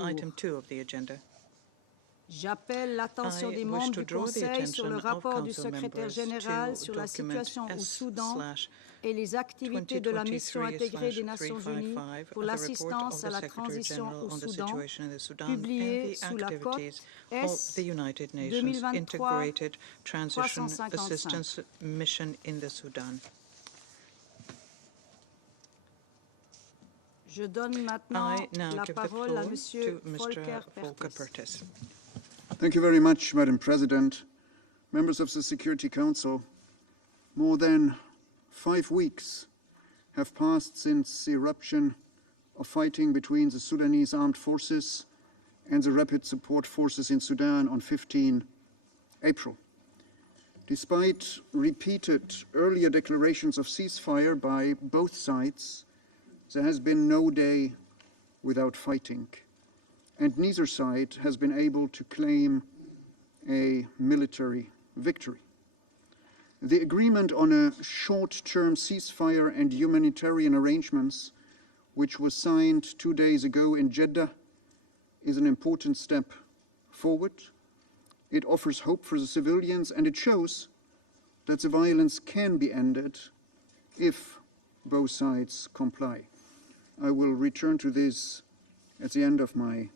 Item 2 of the agenda. J'appelle l'attention des membres du Conseil sur le rapport du Secrétaire général sur la situation au Soudan et les activités de la mission intégrée des Nations Unies pour l'assistance à la transition au Soudan, publié sous la cote S 2023-355. Je donne maintenant la parole à Monsieur Volker Perthes. Thank you very much, Madam President. Members of the Security Council, more than 5 weeks have passed since the eruption of fighting between the Sudanese armed forces and the Rapid Support Forces in Sudan on 15 April. Despite repeated earlier declarations of ceasefire by both sides, there has been no day without fighting, and neither side has been able to claim a military victory. The agreement on a short-term ceasefire and humanitarian arrangements, which was signed 2 days ago in Jeddah, is an important step forward. It offers hope for the civilians, and it shows that the violence can be ended if both sides comply. I will return to this at the end of my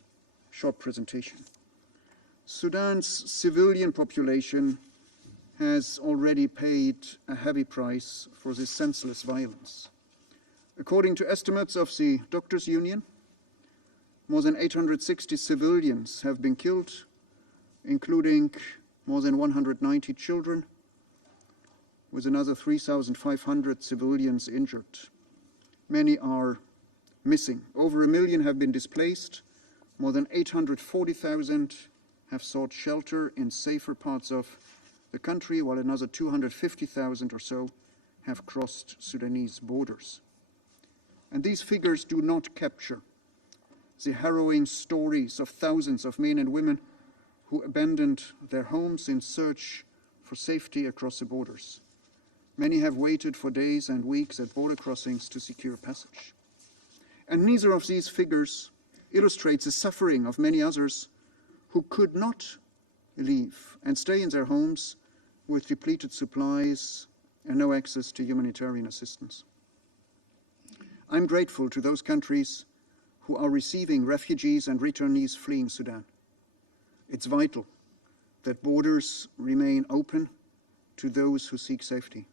short presentation. Sudan's civilian population has already paid a heavy price for this senseless violence. According to estimates of the Doctors' Union, more than 860 civilians have been killed, including more than 190 children, with another 3,500 civilians injured. Many are missing. Over 1 million have been displaced. More than 840,000 have sought shelter in safer parts of the country, while another 250,000 or so have crossed Sudanese borders. And these figures do not capture the harrowing stories of thousands of men and women who abandoned their homes in search for safety across the borders. Many have waited for days and weeks at border crossings to secure passage. And neither of these figures illustrates the suffering of many others who could not leave and stay in their homes with depleted supplies and no access to humanitarian assistance. I'm grateful to those countries who are receiving refugees and returnees fleeing Sudan. It's vital that borders remain open to those who seek safety.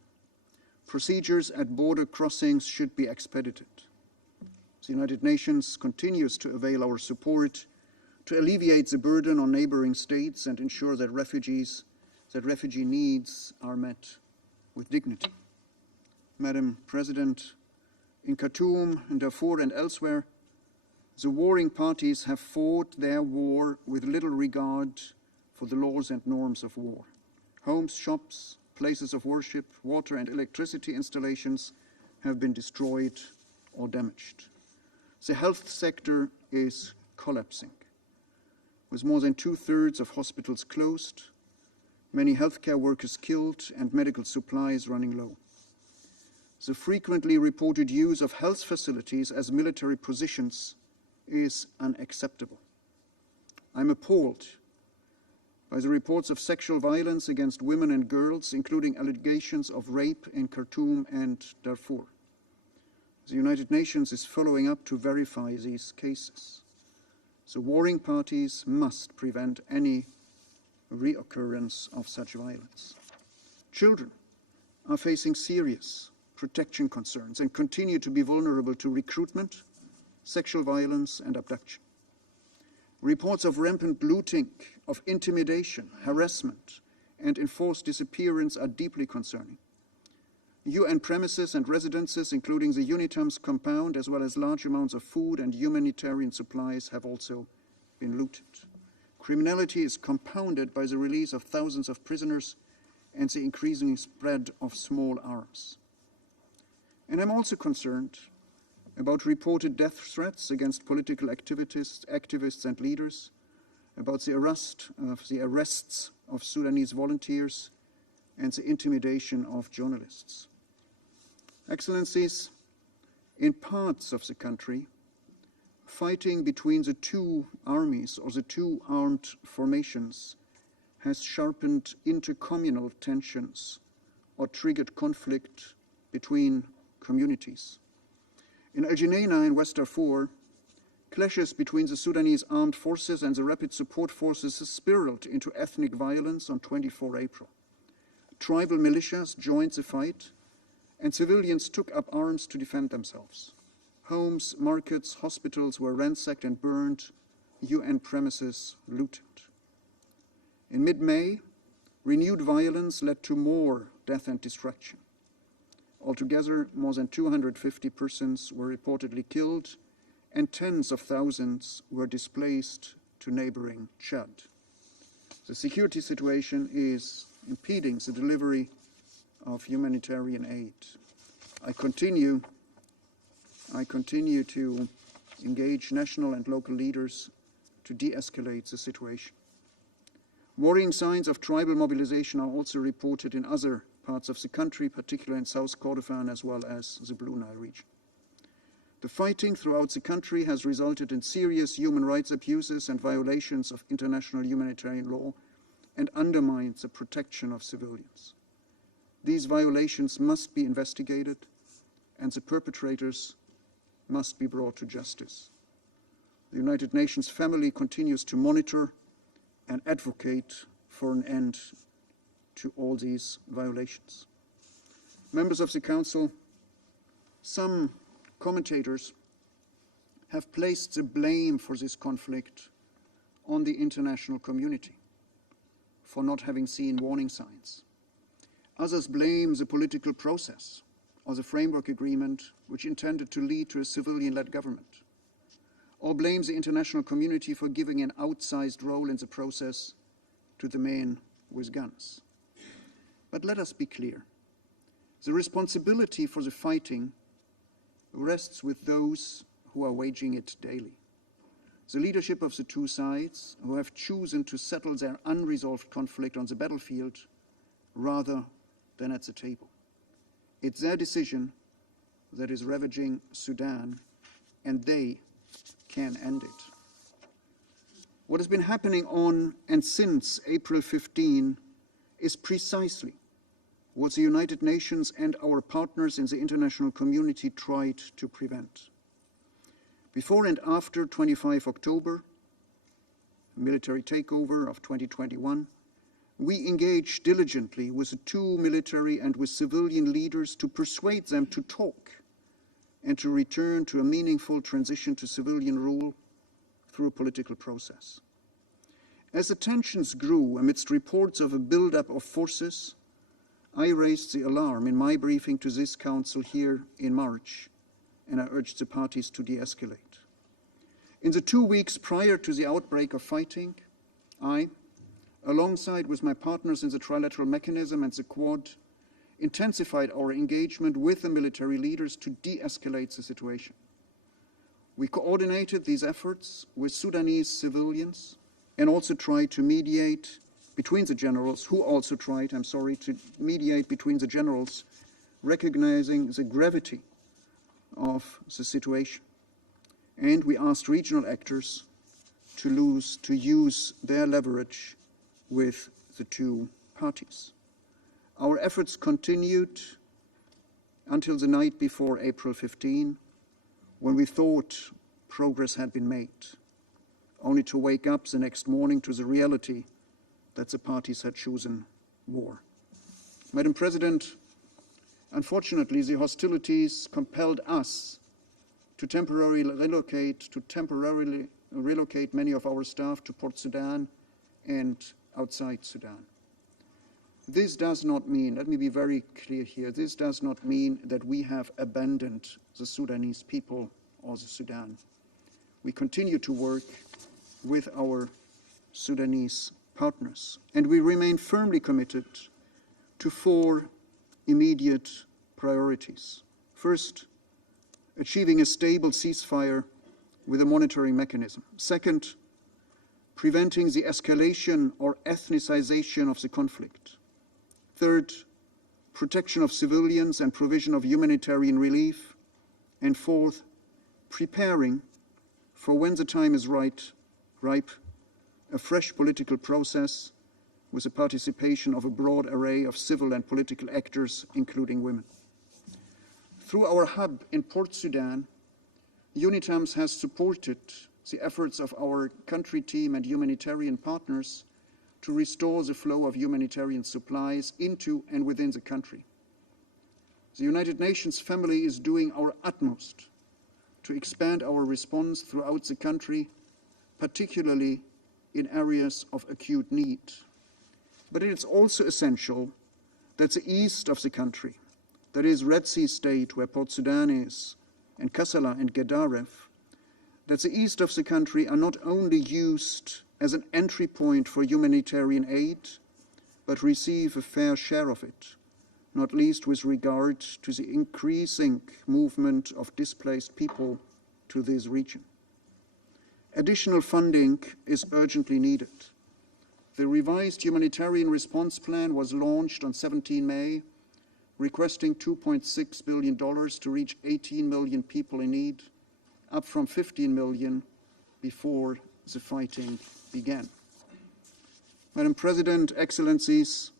Procedures at border crossings should be expedited. The United Nations continues to avail our support to alleviate the burden on neighboring states and ensure that refugee needs are met with dignity. Madam President, in Khartoum, in Darfur and elsewhere, the warring parties have fought their war with little regard for the laws and norms of war. Homes, shops, places of worship, water and electricity installations have been destroyed or damaged. The health sector is collapsing, with more than 2/3 of hospitals closed, many healthcare workers killed, and medical supplies running low. The frequently reported use of health facilities as military positions is unacceptable. I'm appalled by the reports of sexual violence against women and girls, including allegations of rape in Khartoum and Darfur. The United Nations is following up to verify these cases. The warring parties must prevent any reoccurrence of such violence. Children are facing serious protection concerns and continue to be vulnerable to recruitment, sexual violence, and abduction. Reports of rampant looting, of intimidation, harassment, and enforced disappearance are deeply concerning. UN premises and residences, including the UNITAM's compound, as well as large amounts of food and humanitarian supplies, have also been looted. Criminality is compounded by the release of thousands of prisoners and the increasing spread of small arms. And I'm also concerned about reported death threats against political activists and leaders, about the arrests of Sudanese volunteers, and the intimidation of journalists. Excellencies, in parts of the country, fighting between the two armies or the two armed formations has sharpened intercommunal tensions or triggered conflict between communities. In Al Geneina in West Darfur, clashes between the Sudanese armed forces and the rapid support forces spiraled into ethnic violence on 24 April. Tribal militias joined the fight, and civilians took up arms to defend themselves. Homes, markets, hospitals were ransacked and burned, UN premises looted. In mid-May, renewed violence led to more death and destruction. Altogether, more than 250 persons were reportedly killed, and tens of thousands were displaced to neighboring Chad. The security situation is impeding the delivery of humanitarian aid. I continue to engage national and local leaders to de-escalate the situation. Worrying signs of tribal mobilization are also reported in other parts of the country, particularly in South Kordofan as well as the Blue Nile region. The fighting throughout the country has resulted in serious human rights abuses and violations of international humanitarian law and undermines the protection of civilians. These violations must be investigated and the perpetrators must be brought to justice. The United Nations family continues to monitor and advocate for an end to all these violations. Members of the Council, some commentators have placed the blame for this conflict on the international community for not having seen warning signs. Others blame the political process or the framework agreement which intended to lead to a civilian-led government, or blame the international community for giving an outsized role in the process to the men with guns. But let us be clear. The responsibility for the fighting rests with those who are waging it daily. The leadership of the two sides who have chosen to settle their unresolved conflict on the battlefield rather than at the table. It's their decision that is ravaging Sudan, and they can end it. What has been happening on and since April 15 is precisely what the United Nations and our partners in the international community tried to prevent. Before and after 25 October, military takeover of 2021, we engaged diligently with the two military and with civilian leaders to persuade them to talk and to return to a meaningful transition to civilian rule through a political process. As the tensions grew amidst reports of a buildup of forces, I raised the alarm in my briefing to this Council here in March, and I urged the parties to de-escalate. In the 2 weeks prior to the outbreak of fighting, I, alongside with my partners in the trilateral mechanism and the Quad, intensified our engagement with the military leaders to de-escalate the situation. We coordinated these efforts with Sudanese civilians and also tried to mediate between the generals, to mediate between the generals, recognizing the gravity of the situation. And we asked regional actors to use their leverage with the two parties. Our efforts continued until the night before April 15, when we thought progress had been made, only to wake up the next morning to the reality that the parties had chosen war. Madam President, unfortunately, the hostilities compelled us to temporarily relocate many of our staff to Port Sudan and outside Sudan. This does not mean, let me be very clear here, this does not mean that we have abandoned the Sudanese people or the Sudan. We continue to work with our Sudanese partners, and we remain firmly committed to 4 immediate priorities. First, achieving a stable ceasefire with a monitoring mechanism. Second, preventing the escalation or ethnicization of the conflict. Third, protection of civilians and provision of humanitarian relief. And fourth, preparing for when the time is ripe, a fresh political process with the participation of a broad array of civil and political actors, including women. Through our hub in Port Sudan, UNITAMS has supported the efforts of our country team and humanitarian partners to restore the flow of humanitarian supplies into and within the country. The United Nations family is doing our utmost to expand our response throughout the country, particularly in areas of acute need. But it is also essential that the east of the country, that is Red Sea State, where Port Sudan is, and Kassala and Gedaref, that the east of the country are not only used as an entry point for humanitarian aid, but receive a fair share of it, not least with regard to the increasing movement of displaced people to this region. Additional funding is urgently needed. The revised humanitarian response plan was launched on 17 May, requesting $2.6 billion to reach 18 million people in need, up from 15 million before the fighting began. Madam President, Excellencies,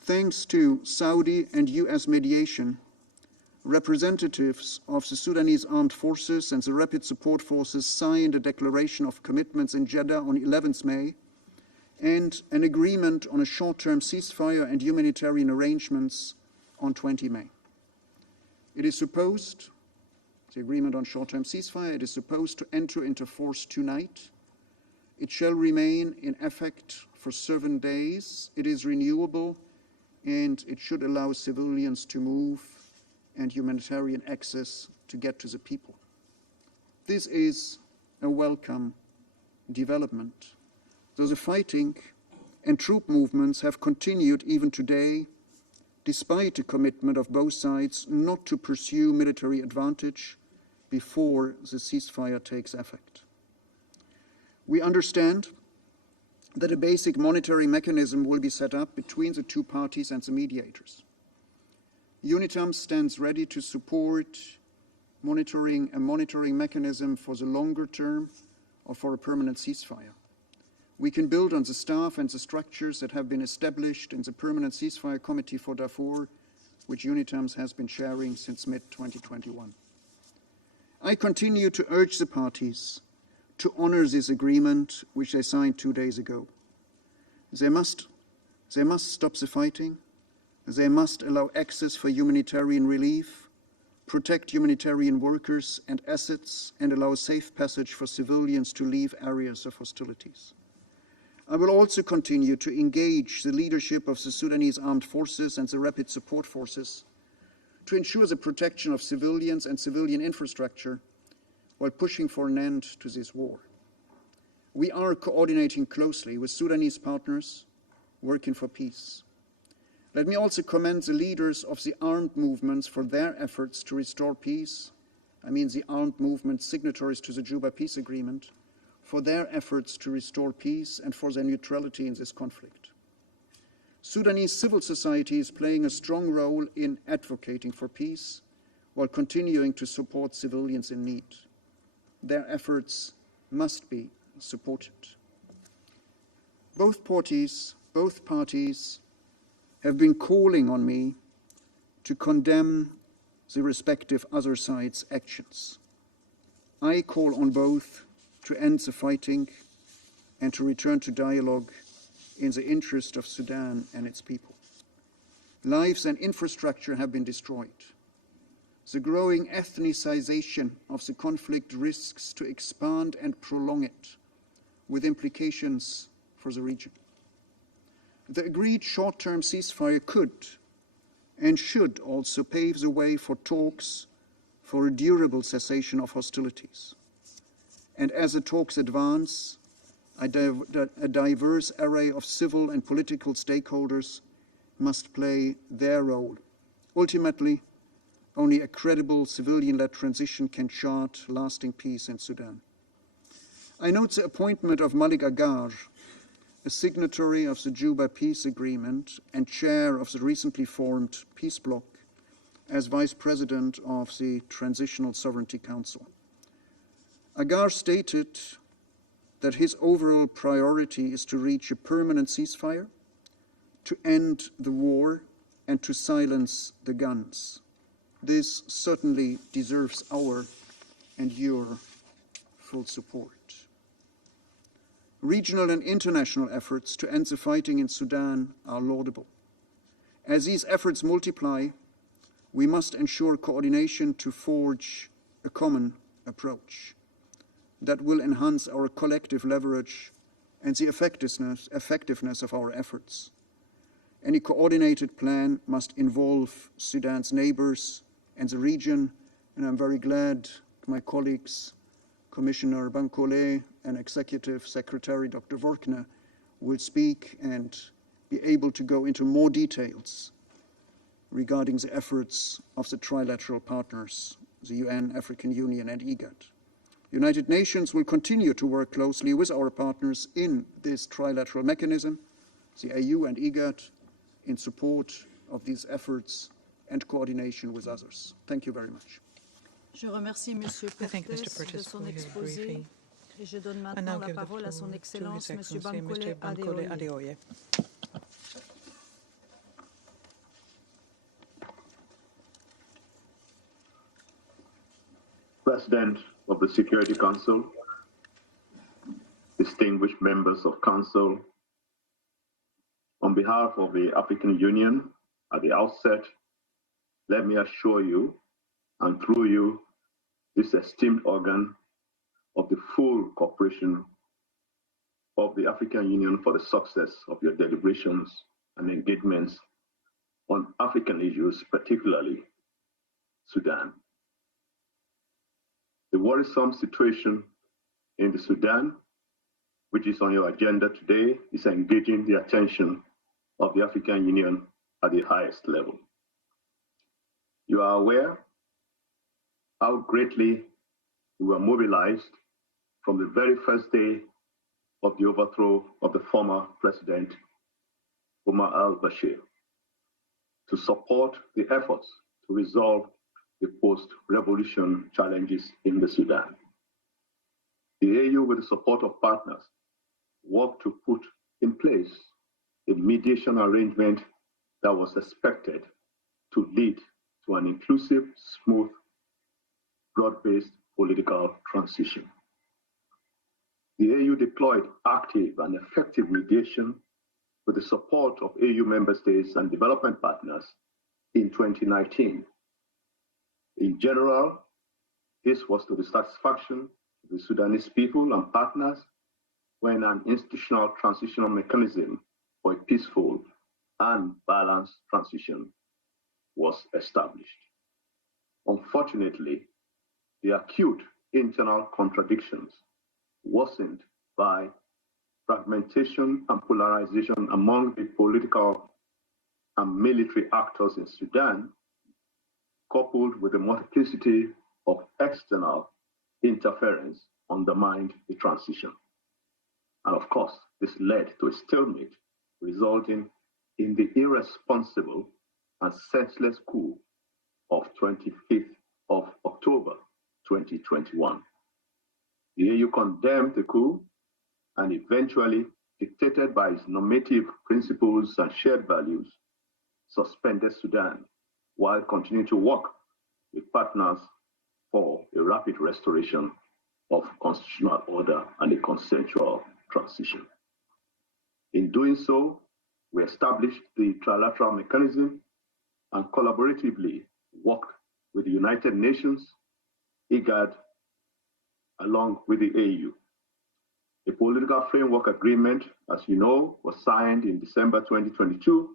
thanks to Saudi and US mediation, representatives of the Sudanese armed forces and the Rapid Support Forces signed a declaration of commitments in Jeddah on 11th May and an agreement on a short-term ceasefire and humanitarian arrangements on 20 May. It is supposed, the agreement on short-term ceasefire, it is supposed to enter into force tonight. It shall remain in effect for 7 days. It is renewable, and it should allow civilians to move and humanitarian access to get to the people. This is a welcome development. Though the fighting and troop movements have continued even today, despite a commitment of both sides not to pursue military advantage before the ceasefire takes effect. We understand that a basic monitoring mechanism will be set up between the two parties and the mediators. UNITAM stands ready to support a monitoring mechanism for the longer term or for a permanent ceasefire. We can build on the staff and the structures that have been established in the Permanent Ceasefire Committee for Darfur, which UNITAMS has been chairing since mid-2021. I continue to urge the parties to honor this agreement, which they signed 2 days ago. They must stop the fighting. They must allow access for humanitarian relief, protect humanitarian workers and assets, and allow safe passage for civilians to leave areas of hostilities. I will also continue to engage the leadership of the Sudanese armed forces and the Rapid Support Forces to ensure the protection of civilians and civilian infrastructure while pushing for an end to this war. We are coordinating closely with Sudanese partners working for peace. Let me also commend the leaders of the armed movements for their efforts to restore peace. I mean the armed movement signatories to the Juba Peace Agreement, for their efforts to restore peace and for their neutrality in this conflict. Sudanese civil society is playing a strong role in advocating for peace while continuing to support civilians in need. Their efforts must be supported. Both parties have been calling on me to condemn the respective other side's actions. I call on both to end the fighting and to return to dialogue in the interest of Sudan and its people. Lives and infrastructure have been destroyed. The growing ethnicization of the conflict risks to expand and prolong it, with implications for the region. The agreed short-term ceasefire could and should also pave the way for talks for a durable cessation of hostilities. And as the talks advance, a diverse array of civil and political stakeholders must play their role. Ultimately, only a credible civilian-led transition can chart lasting peace in Sudan. I note the appointment of Malik Agar, a signatory of the Juba Peace Agreement and chair of the recently formed Peace Bloc, as Vice President of the Transitional Sovereignty Council. Agar stated that his overall priority is to reach a permanent ceasefire, to end the war, and to silence the guns. This certainly deserves our and your full support. Regional and international efforts to end the fighting in Sudan are laudable. As these efforts multiply, we must ensure coordination to forge a common approach that will enhance our collective leverage and the effectiveness of our efforts. Any coordinated plan must involve Sudan's neighbors and the region, and I'm very glad my colleagues, Commissioner Bankole and Executive Secretary Dr. Vorkner, will speak and be able to go into more details regarding the efforts of the trilateral partners, the UN, African Union, and IGAD. The United Nations will continue to work closely with our partners in this trilateral mechanism, the AU and IGAD, in support of these efforts and coordination with others. Thank you very much. Je remercie Monsieur Pertes de son exposé et je donne maintenant la parole à son Excellence Monsieur Bankole Adeoye. President of the Security Council, distinguished members of Council, on behalf of the African Union, at the outset, let me assure you, and through you, this esteemed organ, of the full cooperation of the African Union for the success of your deliberations and engagements on African issues, particularly Sudan. The worrisome situation in the Sudan, which is on your agenda today, is engaging the attention of the African Union at the highest level. You are aware how greatly we were mobilized from the very first day of the overthrow of the former President Omar al-Bashir to support the efforts to resolve the post-revolution challenges in the Sudan. The AU, with the support of partners, worked to put in place a mediation arrangement that was expected to lead to an inclusive, smooth, broad-based political transition. The AU deployed active and effective mediation with the support of AU member states and development partners in 2019. In general, this was to the satisfaction of the Sudanese people and partners when an institutional transitional mechanism for a peaceful and balanced transition was established. Unfortunately, the acute internal contradictions worsened by fragmentation and polarization among the political and military actors in Sudan, coupled with a multiplicity of external interference, undermined the transition. And of course, this led to a stalemate, resulting in the irresponsible and senseless coup of 25th of October 2021. The AU condemned the coup and eventually, dictated by its normative principles and shared values, suspended Sudan while continuing to work with partners for a rapid restoration of constitutional order and a consensual transition. In doing so, we established the trilateral mechanism and collaboratively worked with the United Nations, IGAD, along with the AU. A political framework agreement, as you know, was signed in December 2022,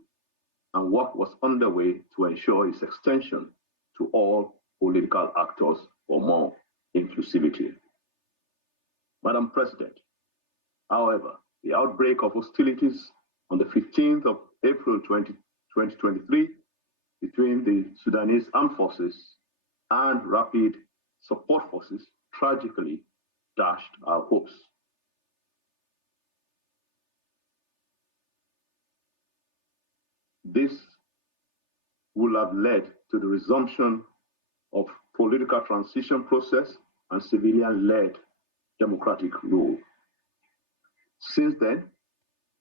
and work was underway to ensure its extension to all political actors for more inclusivity. Madam President, however, the outbreak of hostilities on the 15th of April 2023 between the Sudanese armed forces and rapid support forces tragically dashed our hopes. This will have led to the resumption of political transition process and civilian-led democratic rule. Since then,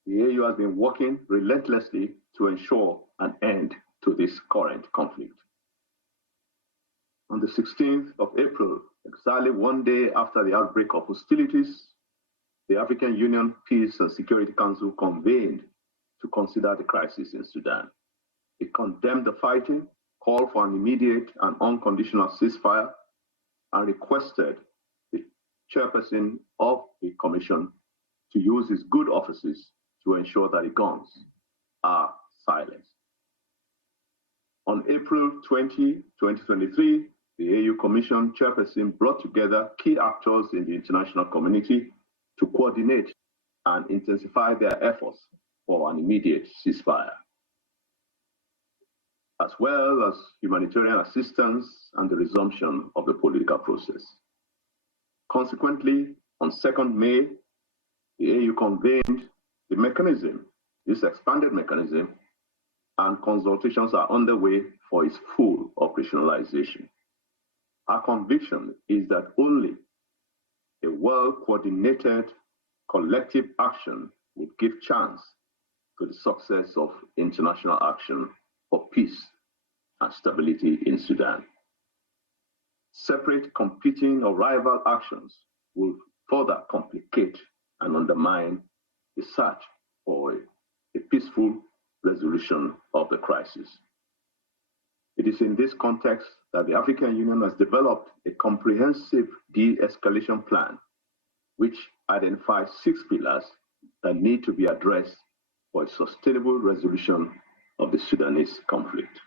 the AU has been working relentlessly to ensure an end to this current conflict. On the 16th of April, exactly one day after the outbreak of hostilities, the African Union Peace and Security Council convened to consider the crisis in Sudan. It condemned the fighting, called for an immediate and unconditional ceasefire, and requested the chairperson of the commission to use his good offices to ensure that the guns are silenced. On April 20, 2023, the AU Commission chairperson brought together key actors in the international community to coordinate and intensify their efforts for an immediate ceasefire, as well as humanitarian assistance and the resumption of the political process. Consequently, on 2nd May, the AU convened the mechanism, this expanded mechanism, and consultations are underway for its full operationalization. Our conviction is that only a well-coordinated collective action would give chance to the success of international action for peace and stability in Sudan. Separate, competing, or rival actions will further complicate and undermine the search for a peaceful resolution of the crisis. It is in this context that the African Union has developed a comprehensive de-escalation plan, which identifies 6 pillars that need to be addressed for a sustainable resolution of the Sudanese conflict.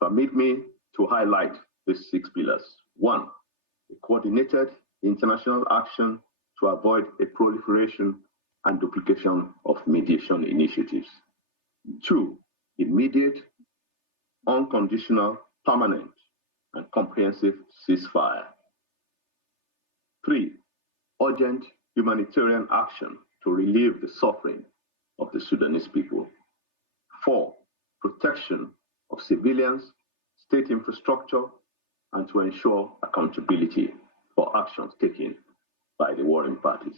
Permit me to highlight these 6 pillars. 1, a coordinated international action to avoid a proliferation and duplication of mediation initiatives. 2, immediate, unconditional, permanent, and comprehensive ceasefire. 3, urgent humanitarian action to relieve the suffering of the Sudanese people. 4, protection of civilians, state infrastructure, and to ensure accountability for actions taken by the warring parties.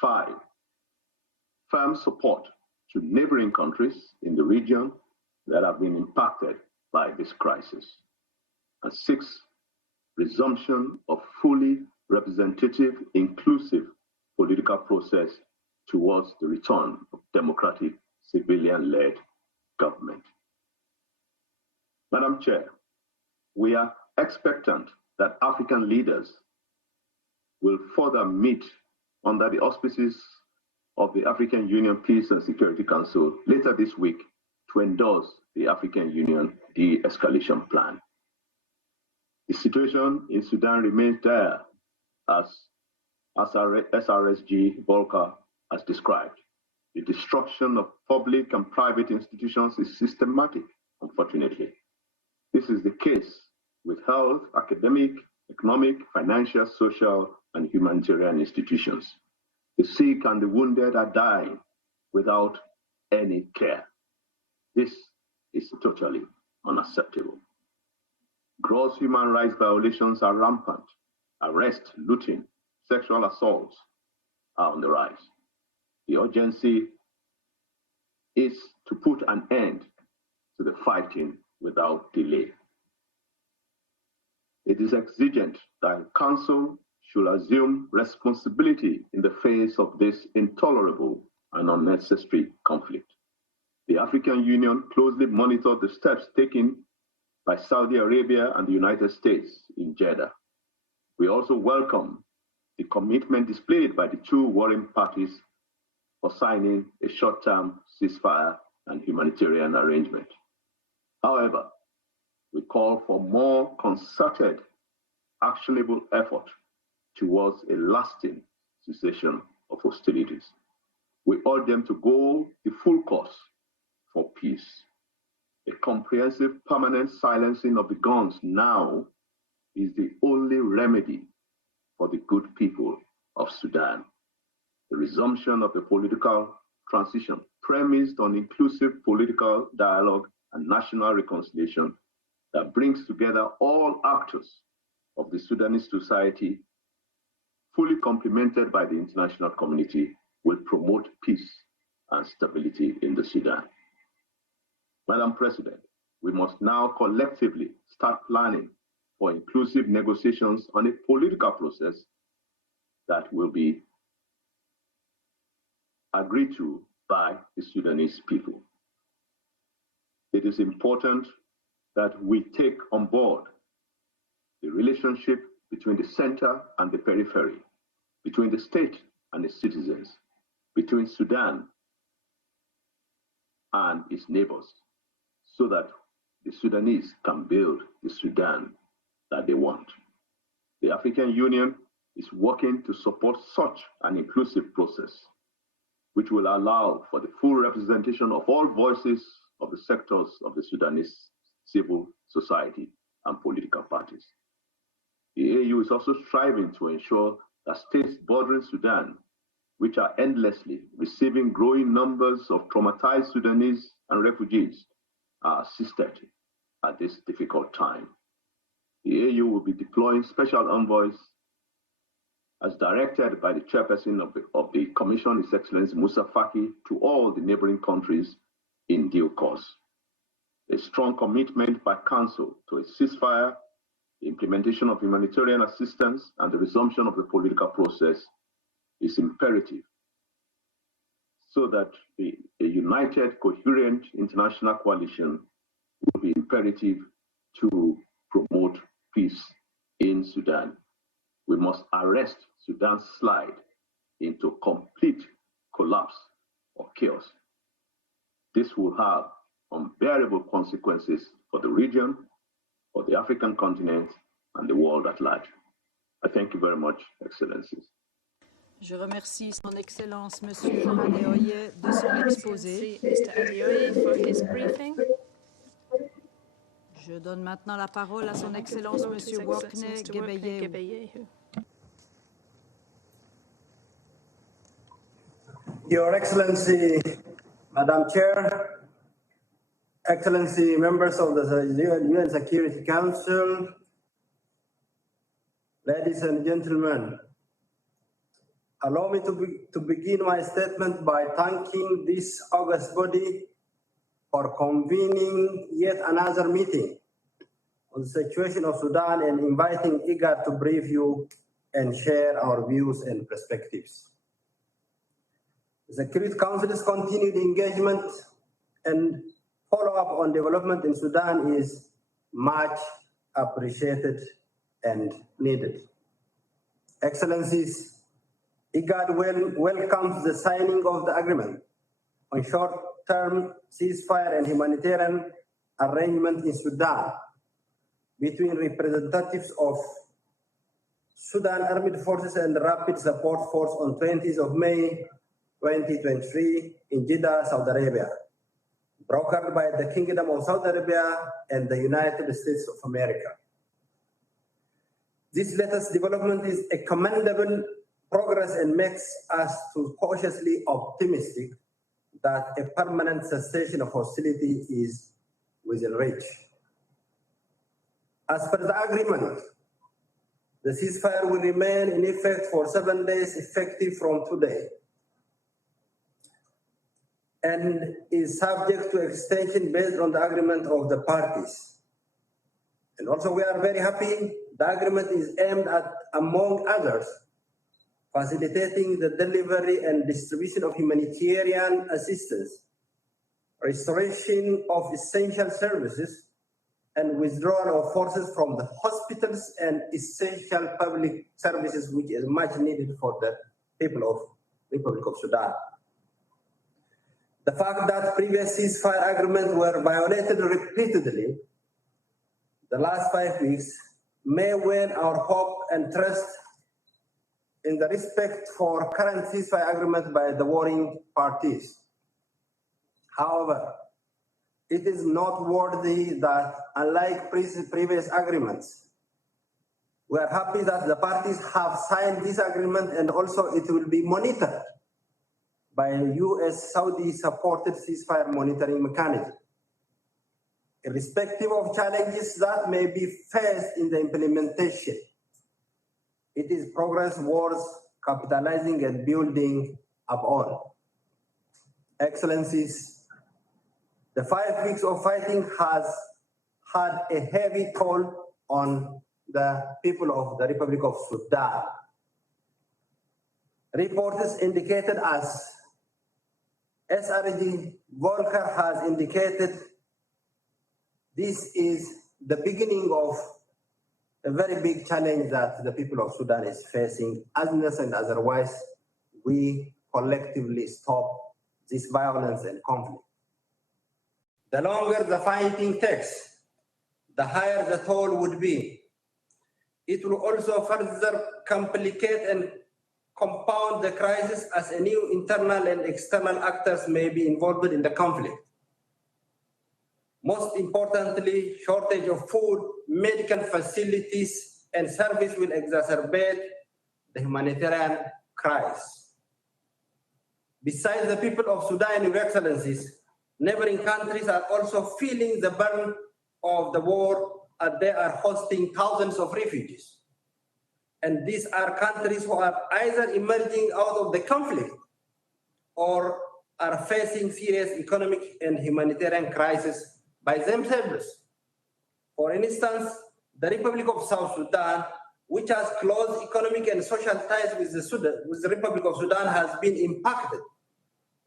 5, firm support to neighboring countries in the region that have been impacted by this crisis. And 6, resumption of fully representative, inclusive political process towards the return of democratic, civilian-led government. Madam Chair, we are expectant that African leaders will further meet under the auspices of the African Union Peace and Security Council later this week to endorse the African Union de-escalation plan. The situation in Sudan remains dire, as SRSG Volker has described. The destruction of public and private institutions is systematic, unfortunately. This is the case with health, academic, economic, financial, social, and humanitarian institutions. The sick and the wounded are dying without any care. This is totally unacceptable. Gross human rights violations are rampant. Arrest, looting, sexual assaults are on the rise. The urgency is to put an end to the fighting without delay. It is exigent that the Council should assume responsibility in the face of this intolerable and unnecessary conflict. The African Union closely monitors the steps taken by Saudi Arabia and the United States in Jeddah. We also welcome the commitment displayed by the 2 warring parties for signing a short-term ceasefire and humanitarian arrangement. However, we call for more concerted, actionable effort towards a lasting cessation of hostilities. We urge them to go the full course for peace. A comprehensive permanent silencing of the guns now is the only remedy for the good people of Sudan. The resumption of the political transition premised on inclusive political dialogue and national reconciliation that brings together all actors of the Sudanese society, fully complemented by the international community, will promote peace and stability in the Sudan. Madam President, we must now collectively start planning for inclusive negotiations on a political process that will be agreed to by the Sudanese people. It is important that we take on board the relationship between the center and the periphery, between the state and the citizens, between Sudan and its neighbors, so that the Sudanese can build the Sudan that they want. The African Union is working to support such an inclusive process, which will allow for the full representation of all voices of the sectors of the Sudanese civil society and political parties. The AU is also striving to ensure that states bordering Sudan, which are endlessly receiving growing numbers of traumatized Sudanese and refugees, are assisted at this difficult time. The AU will be deploying special envoys as directed by the chairperson of the Commission, His Excellency Musa Faki, to all the neighboring countries in due course. A strong commitment by Council to a ceasefire, the implementation of humanitarian assistance, and the resumption of the political process is imperative so that a united, coherent international coalition will be imperative to promote peace in Sudan. We must arrest Sudan's slide into complete collapse or chaos. This will have unbearable consequences for the region, for the African continent, and the world at large. I thank you very much, Excellencies. Je remercie Son Excellence Monsieur Adeoye de son exposé. Mr. Adeoye for his briefing. Je donne maintenant la parole à Son Excellence Monsieur Workney Gebeyehu. Your Excellency, Madam Chair, Excellency, members of the UN Security Council, ladies and gentlemen, allow me to begin my statement by thanking this august body for convening yet another meeting on the situation of Sudan and inviting IGAD to brief you and share our views and perspectives. The Security Council's continued engagement and follow-up on development in Sudan is much appreciated and needed. Excellencies, IGAD welcomes the signing of the agreement on short-term ceasefire and humanitarian arrangement in Sudan between representatives of Sudan Armed Forces and the Rapid Support Force on 20th of May 2023 in Jeddah, Saudi Arabia, brokered by the Kingdom of Saudi Arabia and the United States of America. This latest development is a commendable progress and makes us cautiously optimistic that a permanent cessation of hostility is within reach. As per the agreement, the ceasefire will remain in effect for 7 days, effective from today, and is subject to extension based on the agreement of the parties. And also we are very happy the agreement is aimed at, among others, facilitating the delivery and distribution of humanitarian assistance, restoration of essential services, and withdrawal of forces from the hospitals and essential public services, which is much needed for the people of the Republic of Sudan. The fact that previous ceasefire agreements were violated repeatedly the last 5 weeks may wane our hope and trust in the respect for current ceasefire agreement by the warring parties. However, it is noteworthy that, unlike previous agreements, we are happy that the parties have signed this agreement, and also it will be monitored by a US-Saudi supported ceasefire monitoring mechanism. Irrespective of challenges that may be faced in the implementation, it is progress worth capitalizing and building upon. Excellencies, the 5 weeks of fighting has had a heavy toll on the people of the Republic of Sudan. Reports indicated, as SRG Volker has indicated, this is the beginning of a very big challenge that the people of Sudan is facing. Unless and otherwise, we collectively stop this violence and conflict. The longer the fighting takes, the higher the toll would be. It will also further complicate and compound the crisis as a new internal and external actors may be involved in the conflict. Most importantly, shortage of food, medical facilities, and service will exacerbate the humanitarian crisis. Besides the people of Sudan, Your Excellencies, neighboring countries are also feeling the burden of the war as they are hosting thousands of refugees. And these are countries who are either emerging out of the conflict or are facing serious economic and humanitarian crisis by themselves. For instance, the Republic of South Sudan, which has close economic and social ties with the Republic of Sudan, has been impacted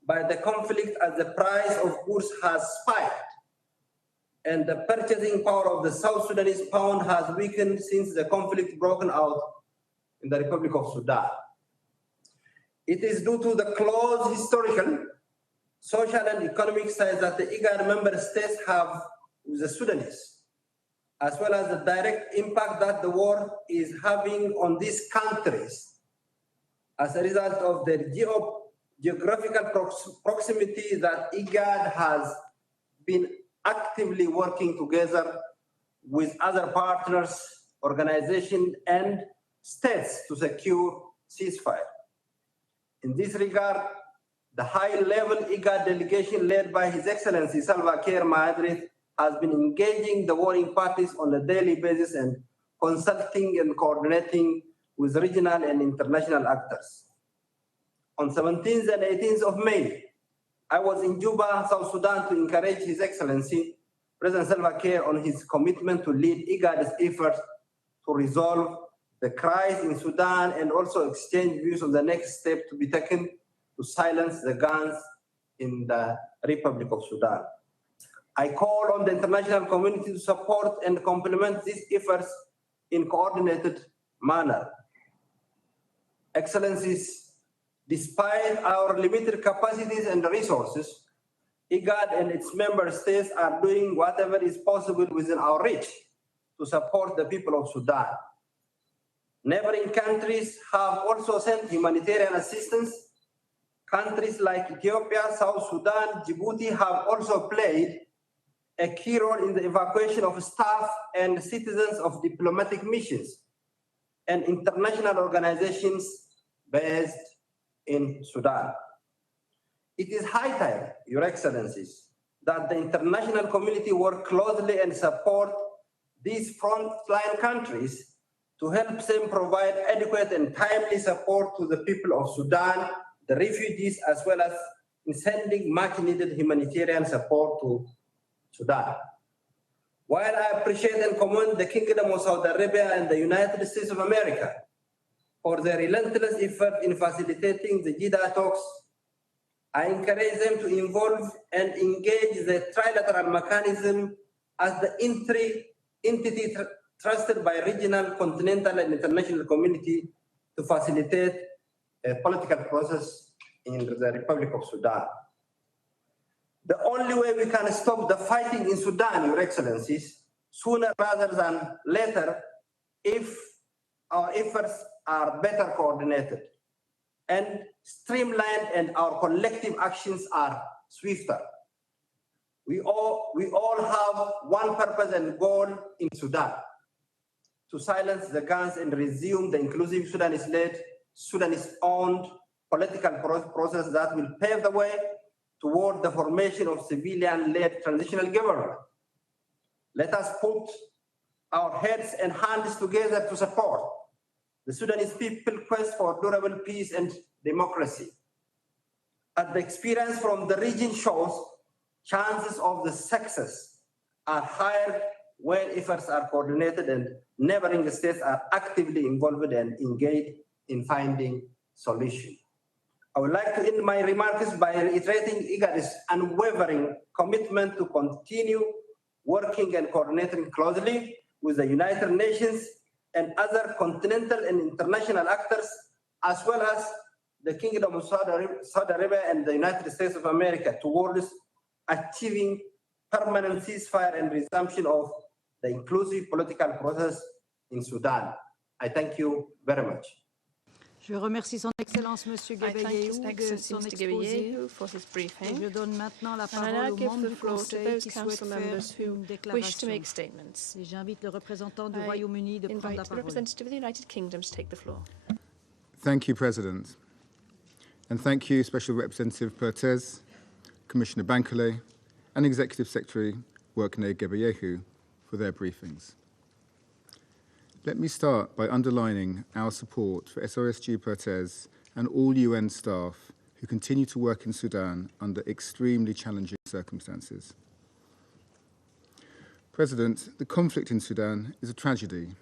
by the conflict as the price of goods has spiked and the purchasing power of the South Sudanese pound has weakened since the conflict broke out in the Republic of Sudan. It is due to the close historical, social and economic ties that the IGAD member states have with the Sudanese, as well as the direct impact that the war is having on these countries as a result of the geographical proximity that IGAD has been actively working together with other partners, organizations, and states to secure ceasefire. In this regard, the high-level IGAD delegation led by His Excellency Salva Kiir Mayardit has been engaging the warring parties on a daily basis and consulting and coordinating with regional and international actors. On 17th and 18th of May, I was in Juba, South Sudan, to encourage His Excellency President Salva Kiir on his commitment to lead IGAD's efforts to resolve the crisis in Sudan and also exchange views on the next step to be taken to silence the guns in the Republic of Sudan. I call on the international community to support and complement these efforts in coordinated manner. Excellencies, despite our limited capacities and resources, IGAD and its member states are doing whatever is possible within our reach to support the people of Sudan. Neighboring countries have also sent humanitarian assistance. Countries like Ethiopia, South Sudan, Djibouti have also played a key role in the evacuation of staff and citizens of diplomatic missions and international organizations based in Sudan. It is high time, Your Excellencies, that the international community work closely and support these frontline countries to help them provide adequate and timely support to the people of Sudan, the refugees, as well as in sending much needed humanitarian support to Sudan. While I appreciate and commend the Kingdom of Saudi Arabia and the United States of America for their relentless effort in facilitating the Jeddah talks, I encourage them to involve and engage the trilateral mechanism as the entity trusted by regional, continental, and international community to facilitate a political process in the Republic of Sudan. The only way we can stop the fighting in Sudan, Your Excellencies, sooner rather than later, if our efforts are better coordinated and streamlined and our collective actions are swifter. We all have one purpose and goal in Sudan: to silence the guns and resume the inclusive Sudanese-led, Sudanese-owned political process that will pave the way toward the formation of civilian-led transitional government. Let us put our heads and hands together to support the Sudanese people quest for durable peace and democracy. As the experience from the region shows, chances of the success are higher when efforts are coordinated and neighboring states are actively involved and engaged in finding solutions. I would like to end my remarks by reiterating IGAD's unwavering commitment to continue working and coordinating closely with the United Nations and other continental and international actors, as well as the Kingdom of Saudi Arabia and the United States of America towards achieving permanent ceasefire and resumption of the inclusive political process in Sudan. I thank you very much. Je remercie son Excellence Monsieur Gebeyehu de son exposé. Et je donne maintenant la parole aux membres du Conseil qui souhaitent faire une déclaration. Et j'invite le représentant du Royaume-Uni de prendre la parole. Thank you, President. And thank you, Special Representative Guterres, Commissioner Bankole, and Executive Secretary Workney Gebeyehu for their briefings. Let me start by underlining our support for SRSG Guterres and all UN staff who continue to work in Sudan under extremely challenging circumstances. President, the conflict in Sudan is a tragedy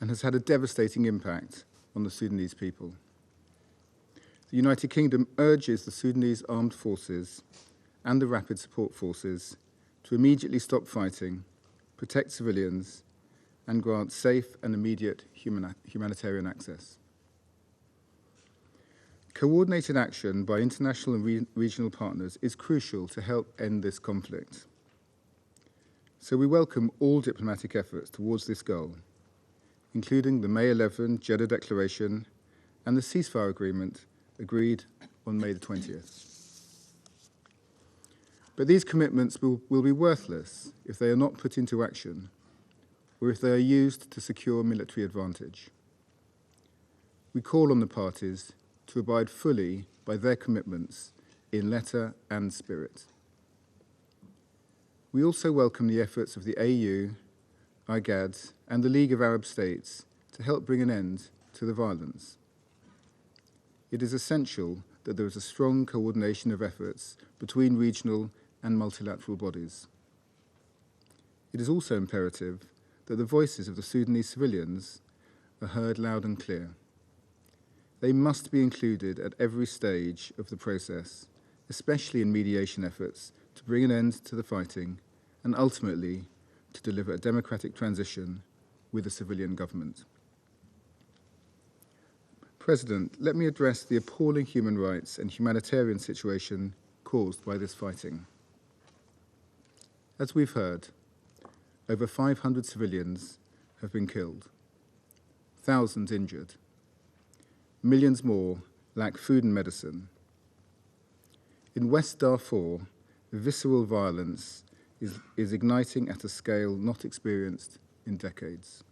and has had a devastating impact on the Sudanese people. The United Kingdom urges the Sudanese armed forces and the Rapid Support Forces to immediately stop fighting, protect civilians, and grant safe and immediate humanitarian access. Coordinated action by international and regional partners is crucial to help end this conflict. So we welcome all diplomatic efforts towards this goal, including the May 11 Jeddah Declaration and the ceasefire agreement agreed on May the 20th. But these commitments will be worthless if they are not put into action or if they are used to secure military advantage. We call on the parties to abide fully by their commitments in letter and spirit. We also welcome the efforts of the AU, IGAD, and the League of Arab States to help bring an end to the violence. It is essential that there is a strong coordination of efforts between regional and multilateral bodies. It is also imperative that the voices of the Sudanese civilians are heard loud and clear. They must be included at every stage of the process, especially in mediation efforts to bring an end to the fighting and ultimately to deliver a democratic transition with a civilian government. President, let me address the appalling human rights and humanitarian situation caused by this fighting. As we've heard, over 500 civilians have been killed, thousands injured. Millions more lack food and medicine. In West Darfur, visceral violence is igniting at a scale not experienced in decades.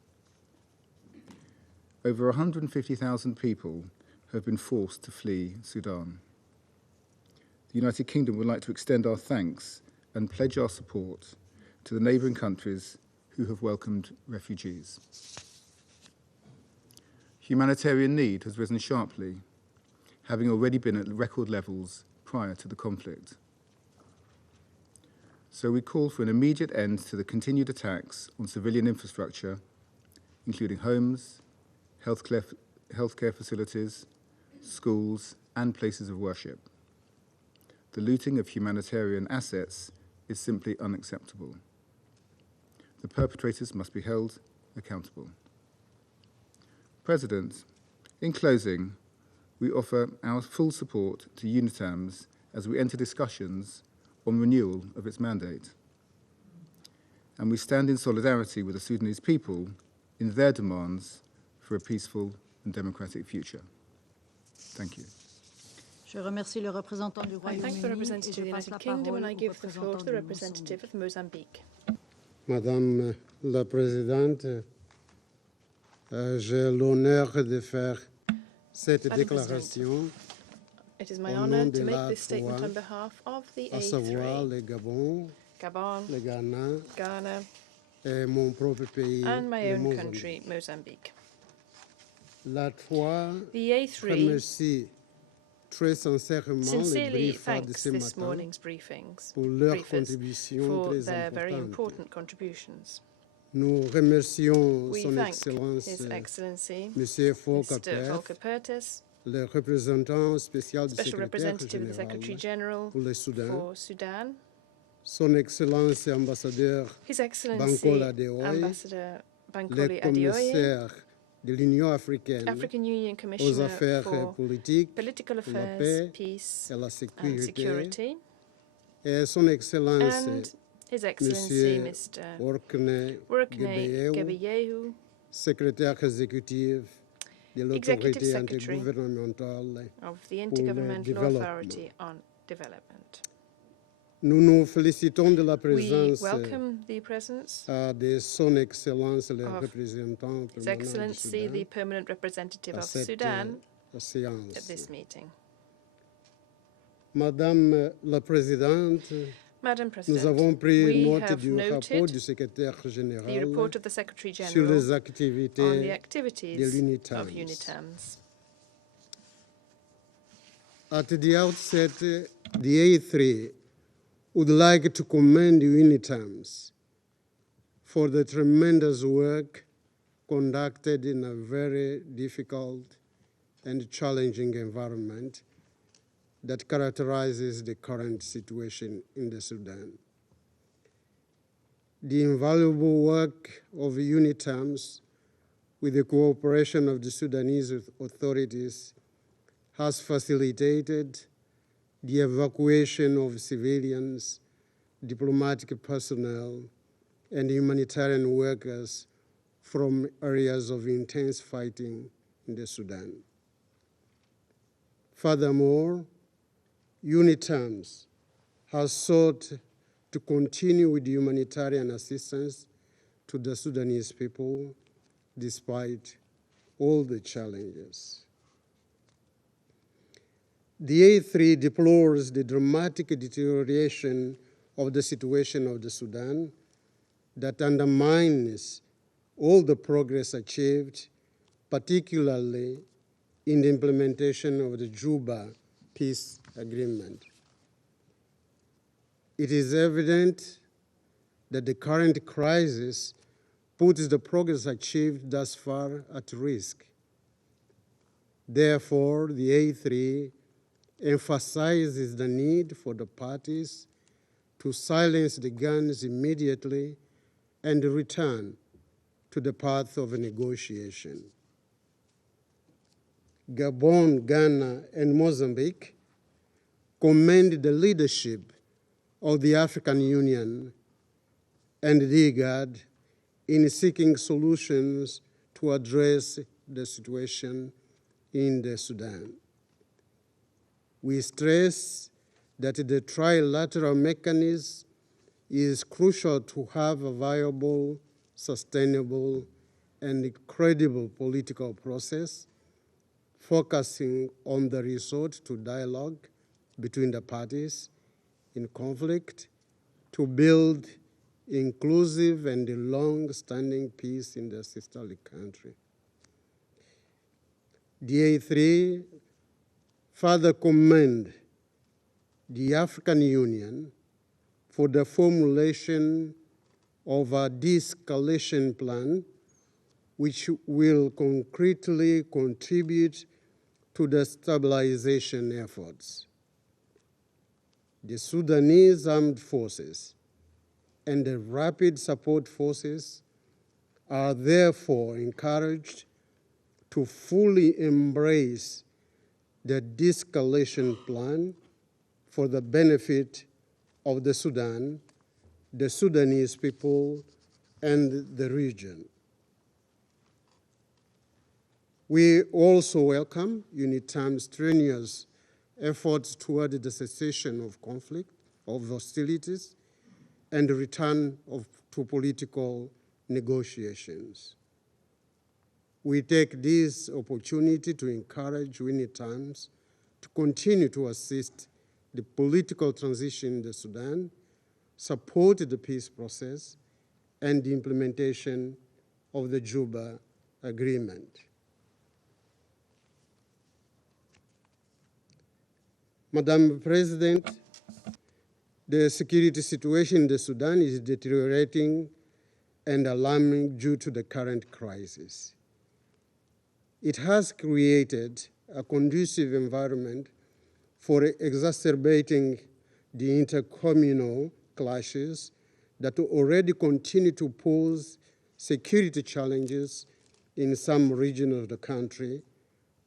Over 150,000 people have been forced to flee Sudan. The United Kingdom would like to extend our thanks and pledge our support to the neighbouring countries who have welcomed refugees. Humanitarian need has risen sharply, having already been at record levels prior to the conflict. So we call for an immediate end to the continued attacks on civilian infrastructure, including homes, healthcare facilities, schools, and places of worship. The looting of humanitarian assets is simply unacceptable. The perpetrators must be held accountable. President, in closing, we offer our full support to UNITAMS as we enter discussions on renewal of its mandate. And we stand in solidarity with the Sudanese people in their demands for a peaceful and democratic future. Thank you. Je remercie le représentant du Royaume-Uni. I thank the representative of the United Kingdom and I give the floor to the representative of Mozambique. Madame la Présidente, j'ai l'honneur de faire cette déclaration It is my au honor nom to de make la this statement trois, on behalf of the à savoir A3, le Gabon, Gabon, le Ghana Ghana, et mon propre pays, and my le own Mozambique. country, Mozambique. La 3 The A3 remercie très sincèrement les sincerely briefs de thanks ce this matin morning's briefings pour leur briefers contribution for très their very importante. important contributions. Nous remercions We Son thank Excellence His Excellency Monsieur Mr. Volker Perthes, le représentant spécial du Special Representative of the Secrétaire-Général Secretary-General pour le Soudan, for Sudan, Son Excellence Ambassadeur His Excellency Bankola Adeoye, Ambassador le Bankole Adeoye, commissaire de l'Union africaine African Union aux Commissioner affaires for politiques, Political la Affairs, paix Peace et la and sécurité, Security, et Son Excellence and His Excellency Monsieur Mr. Workne Workne Gebeyehu, secrétaire exécutif de l'autorité Executive Secretary intergouvernementale of the pour le Intergovernmental développement. Authority on Development. Nous nous félicitons de la We présence welcome the presence de Son Excellence le of représentant His permanent du Excellency, Soudan the Permanent Representative à of cette Sudan, séance. at this meeting. Madame la Présidente, Madam nous President, avons pris we note have du rapport noted du secrétaire the général report of the sur Secretary-General les on the activités activities de of l'UNITAMS. UNITAMS. At the outset, the A3 would like to commend UNITAMS for the tremendous work conducted in a very difficult and challenging environment that characterizes the current situation in the Sudan. The invaluable work of UNITAMS with the cooperation of the Sudanese authorities has facilitated the evacuation of civilians, diplomatic personnel, and humanitarian workers from areas of intense fighting in the Sudan. Furthermore, UNITAMS has sought to continue with humanitarian assistance to the Sudanese people despite all the challenges. The A3 deplores the dramatic deterioration of the situation of the Sudan that undermines all the progress achieved, particularly in the implementation of the Juba peace agreement. It is evident that the current crisis puts the progress achieved thus far at risk. Therefore, the A3 emphasizes the need for the parties to silence the guns immediately and return to the path of negotiation. Gabon, Ghana, and Mozambique commend the leadership of the African Union and the IGAD in seeking solutions to address the situation in the Sudan. We stress that the trilateral mechanism is crucial to have a viable, sustainable, and credible political process, focusing on the resort to dialogue between the parties in conflict to build inclusive and long-standing peace in the sisterly country. The A3 further commend the African Union for the formulation of a de-escalation plan which will concretely contribute to the stabilization efforts. The Sudanese armed forces and the rapid support forces are therefore encouraged to fully embrace the de-escalation plan for the benefit of the Sudan, the Sudanese people, and the region. We also welcome UNITAM's strenuous efforts toward the cessation of conflict, of hostilities, and the return to political negotiations. We take this opportunity to encourage UNITAMS to continue to assist the political transition in the Sudan, support the peace process, and the implementation of the Juba Agreement. Madam President, the security situation in the Sudan is deteriorating and alarming due to the current crisis. It has created a conducive environment for exacerbating the intercommunal clashes that already continue to pose security challenges in some regions of the country,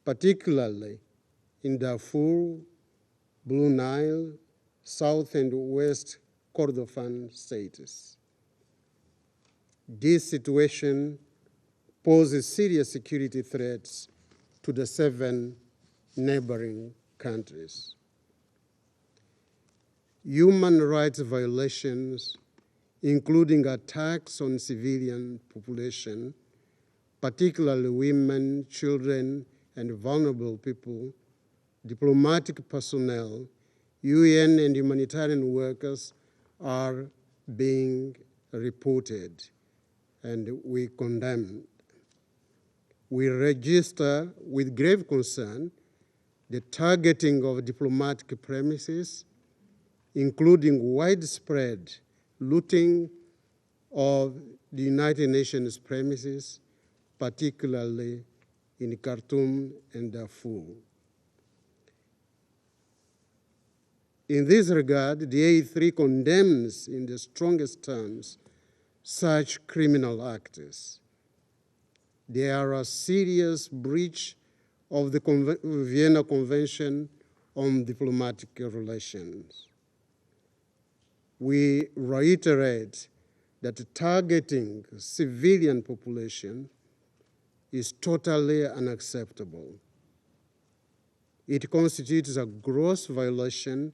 particularly in Darfur, Blue Nile, South and West Kordofan states. This situation poses serious security threats to the 7 neighboring countries. Human rights violations, including attacks on civilian population, particularly women, children, and vulnerable people, diplomatic personnel, UN and humanitarian workers are being reported, and we condemn. We register with grave concern the targeting of diplomatic premises, including widespread looting of the United Nations premises, particularly in Khartoum and Darfur. In this regard, the A3 condemns in the strongest terms such criminal acts. They are a serious breach of the Vienna Convention on Diplomatic Relations. We reiterate that targeting civilian population is totally unacceptable. It constitutes a gross violation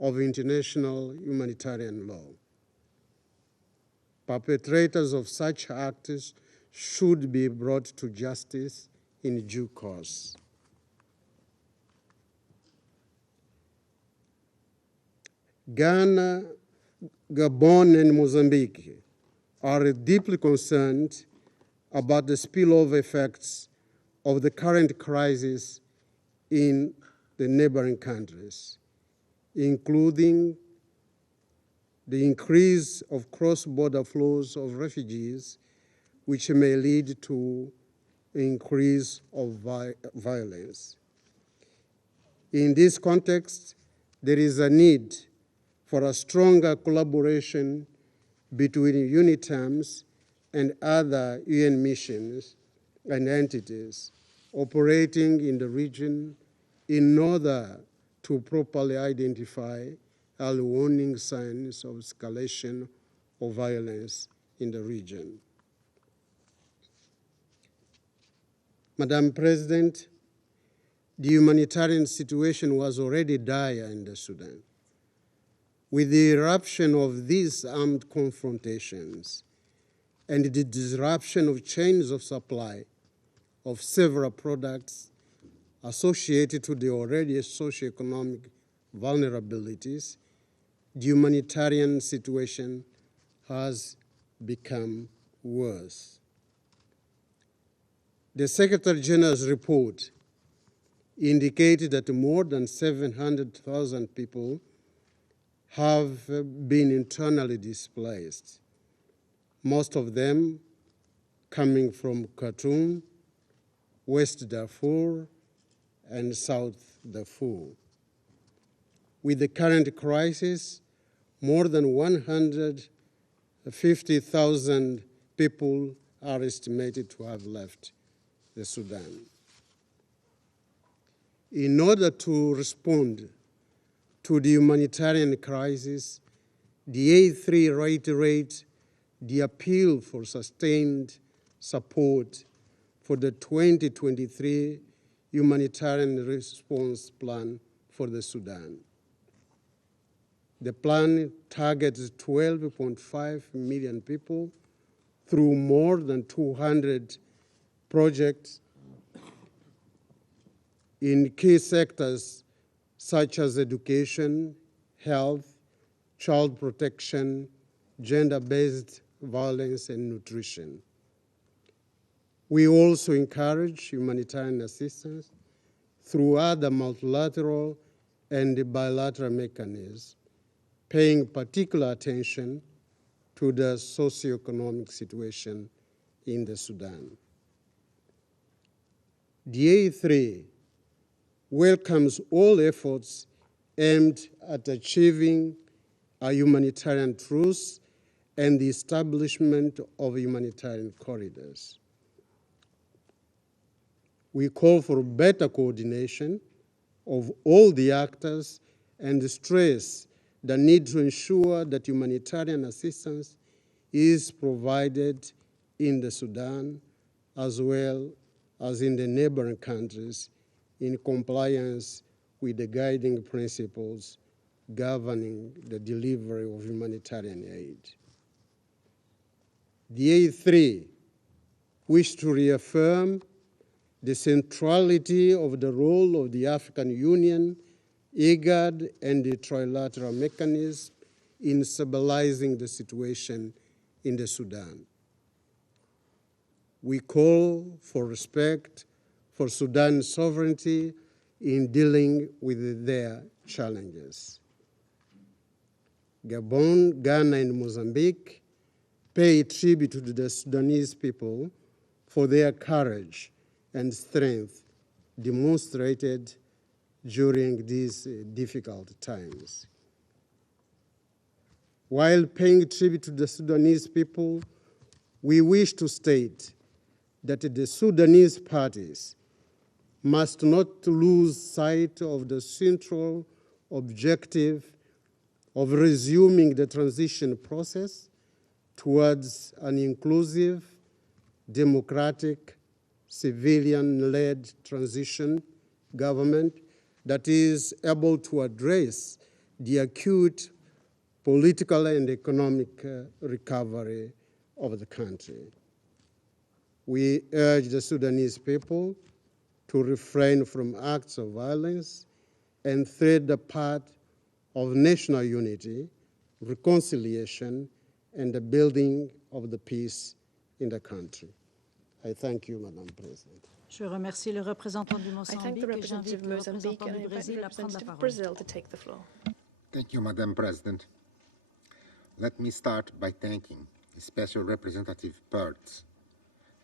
of international humanitarian law. Perpetrators of such acts should be brought to justice in due course. Ghana, Gabon, and Mozambique are deeply concerned about the spillover effects of the current crisis in the neighboring countries, including the increase of cross-border flows of refugees, which may lead to increase of violence. In this context, there is a need for a stronger collaboration between UNITAMS and other UN missions and entities operating in the region in order to properly identify early warning signs of escalation of violence in the region. Madam President, the humanitarian situation was already dire in the Sudan. With the eruption of these armed confrontations and the disruption of chains of supply of several products associated to the already socioeconomic vulnerabilities, the humanitarian situation has become worse. The Secretary-General's report indicated that more than 700,000 people have been internally displaced, most of them coming from Khartoum, West Darfur, and South Darfur. With the current crisis, more than 150,000 people are estimated to have left the Sudan. In order to respond to the humanitarian crisis, the A3 reiterates the appeal for sustained support for the 2023 humanitarian response plan for the Sudan. The plan targets 12.5 million people through more than 200 projects in key sectors such as education, health, child protection, gender-based violence, and nutrition. We also encourage humanitarian assistance through other multilateral and the bilateral mechanisms, paying particular attention to the socioeconomic situation in the Sudan. The A3 welcomes all efforts aimed at achieving a humanitarian truce and the establishment of humanitarian corridors. We call for better coordination of all the actors and stress the need to ensure that humanitarian assistance is provided in the Sudan as well as in the neighboring countries in compliance with the guiding principles governing the delivery of humanitarian aid. The A3 wish to reaffirm the centrality of the role of the African Union, IGAD, and the trilateral mechanism in stabilizing the situation in the Sudan. We call for respect for Sudan's sovereignty in dealing with their challenges. Gabon, Ghana, and Mozambique pay tribute to the Sudanese people for their courage and strength demonstrated during these difficult times. While paying tribute to the Sudanese people, we wish to state that the Sudanese parties must not lose sight of the central objective of resuming the transition process towards an inclusive, democratic, civilian-led transition government that is able to address the acute political and economic recovery of the country. We urge the Sudanese people to refrain from acts of violence and tread the path of national unity, reconciliation, and the building of the peace in the country. I thank you, Madam President. Je remercie le représentant du I Mozambique thank the et representative j'invite of le Mozambique représentant and du I invite the Brésil à prendre la representative of parole. Brazil to take the floor. Thank you, Madam President. Let me start by thanking Special Representative Pertz,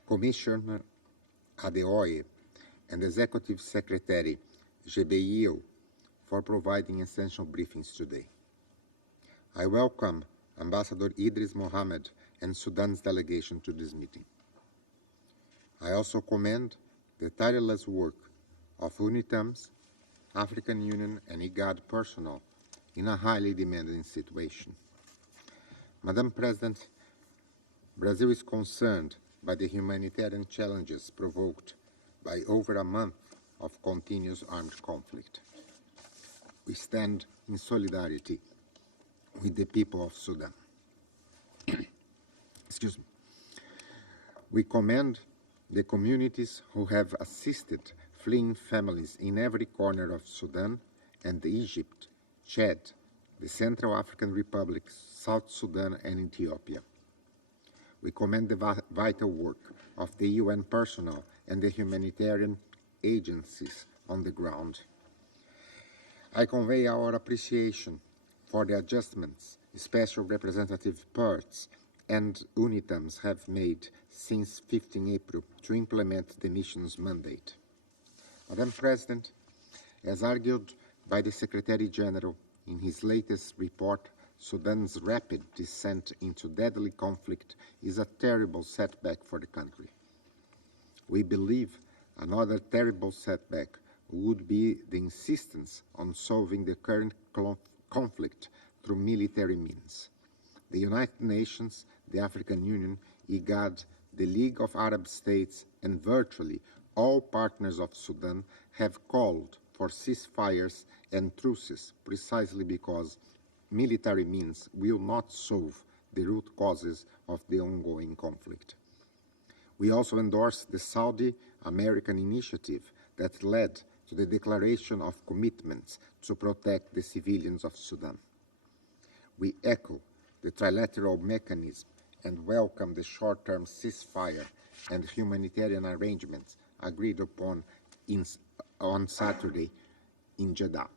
Commissioner Adeoye, and Executive Secretary Gebeil for providing essential briefings today. I welcome Ambassador Idris Mohammed and Sudan's delegation to this meeting. I also commend the tireless work of UNITAM's, African Union, and IGAD personnel in a highly demanding situation. Madam President, Brazil is concerned by the humanitarian challenges provoked by over a month of continuous armed conflict. We stand in solidarity with the people of Sudan. Excuse me. We commend the communities who have assisted fleeing families in every corner of Sudan and Egypt, Chad, the Central African Republic, South Sudan, and Ethiopia. We commend the vital work of the UN personnel and the humanitarian agencies on the ground. I convey our appreciation for the adjustments Special Representative Pertz and UNITAMS have made since 15 April to implement the mission's mandate. Madam President, as argued by the Secretary-General in his latest report, Sudan's rapid descent into deadly conflict is a terrible setback for the country. We believe another terrible setback would be the insistence on solving the current conflict through military means. The United Nations, the African Union, IGAD, the League of Arab States, and virtually all partners of Sudan have called for ceasefires and truces precisely because military means will not solve the root causes of the ongoing conflict. We also endorse the Saudi-American initiative that led to the declaration of commitments to protect the civilians of Sudan. We echo the trilateral mechanism and welcome the short-term ceasefire and humanitarian arrangements agreed upon on Saturday in Jeddah.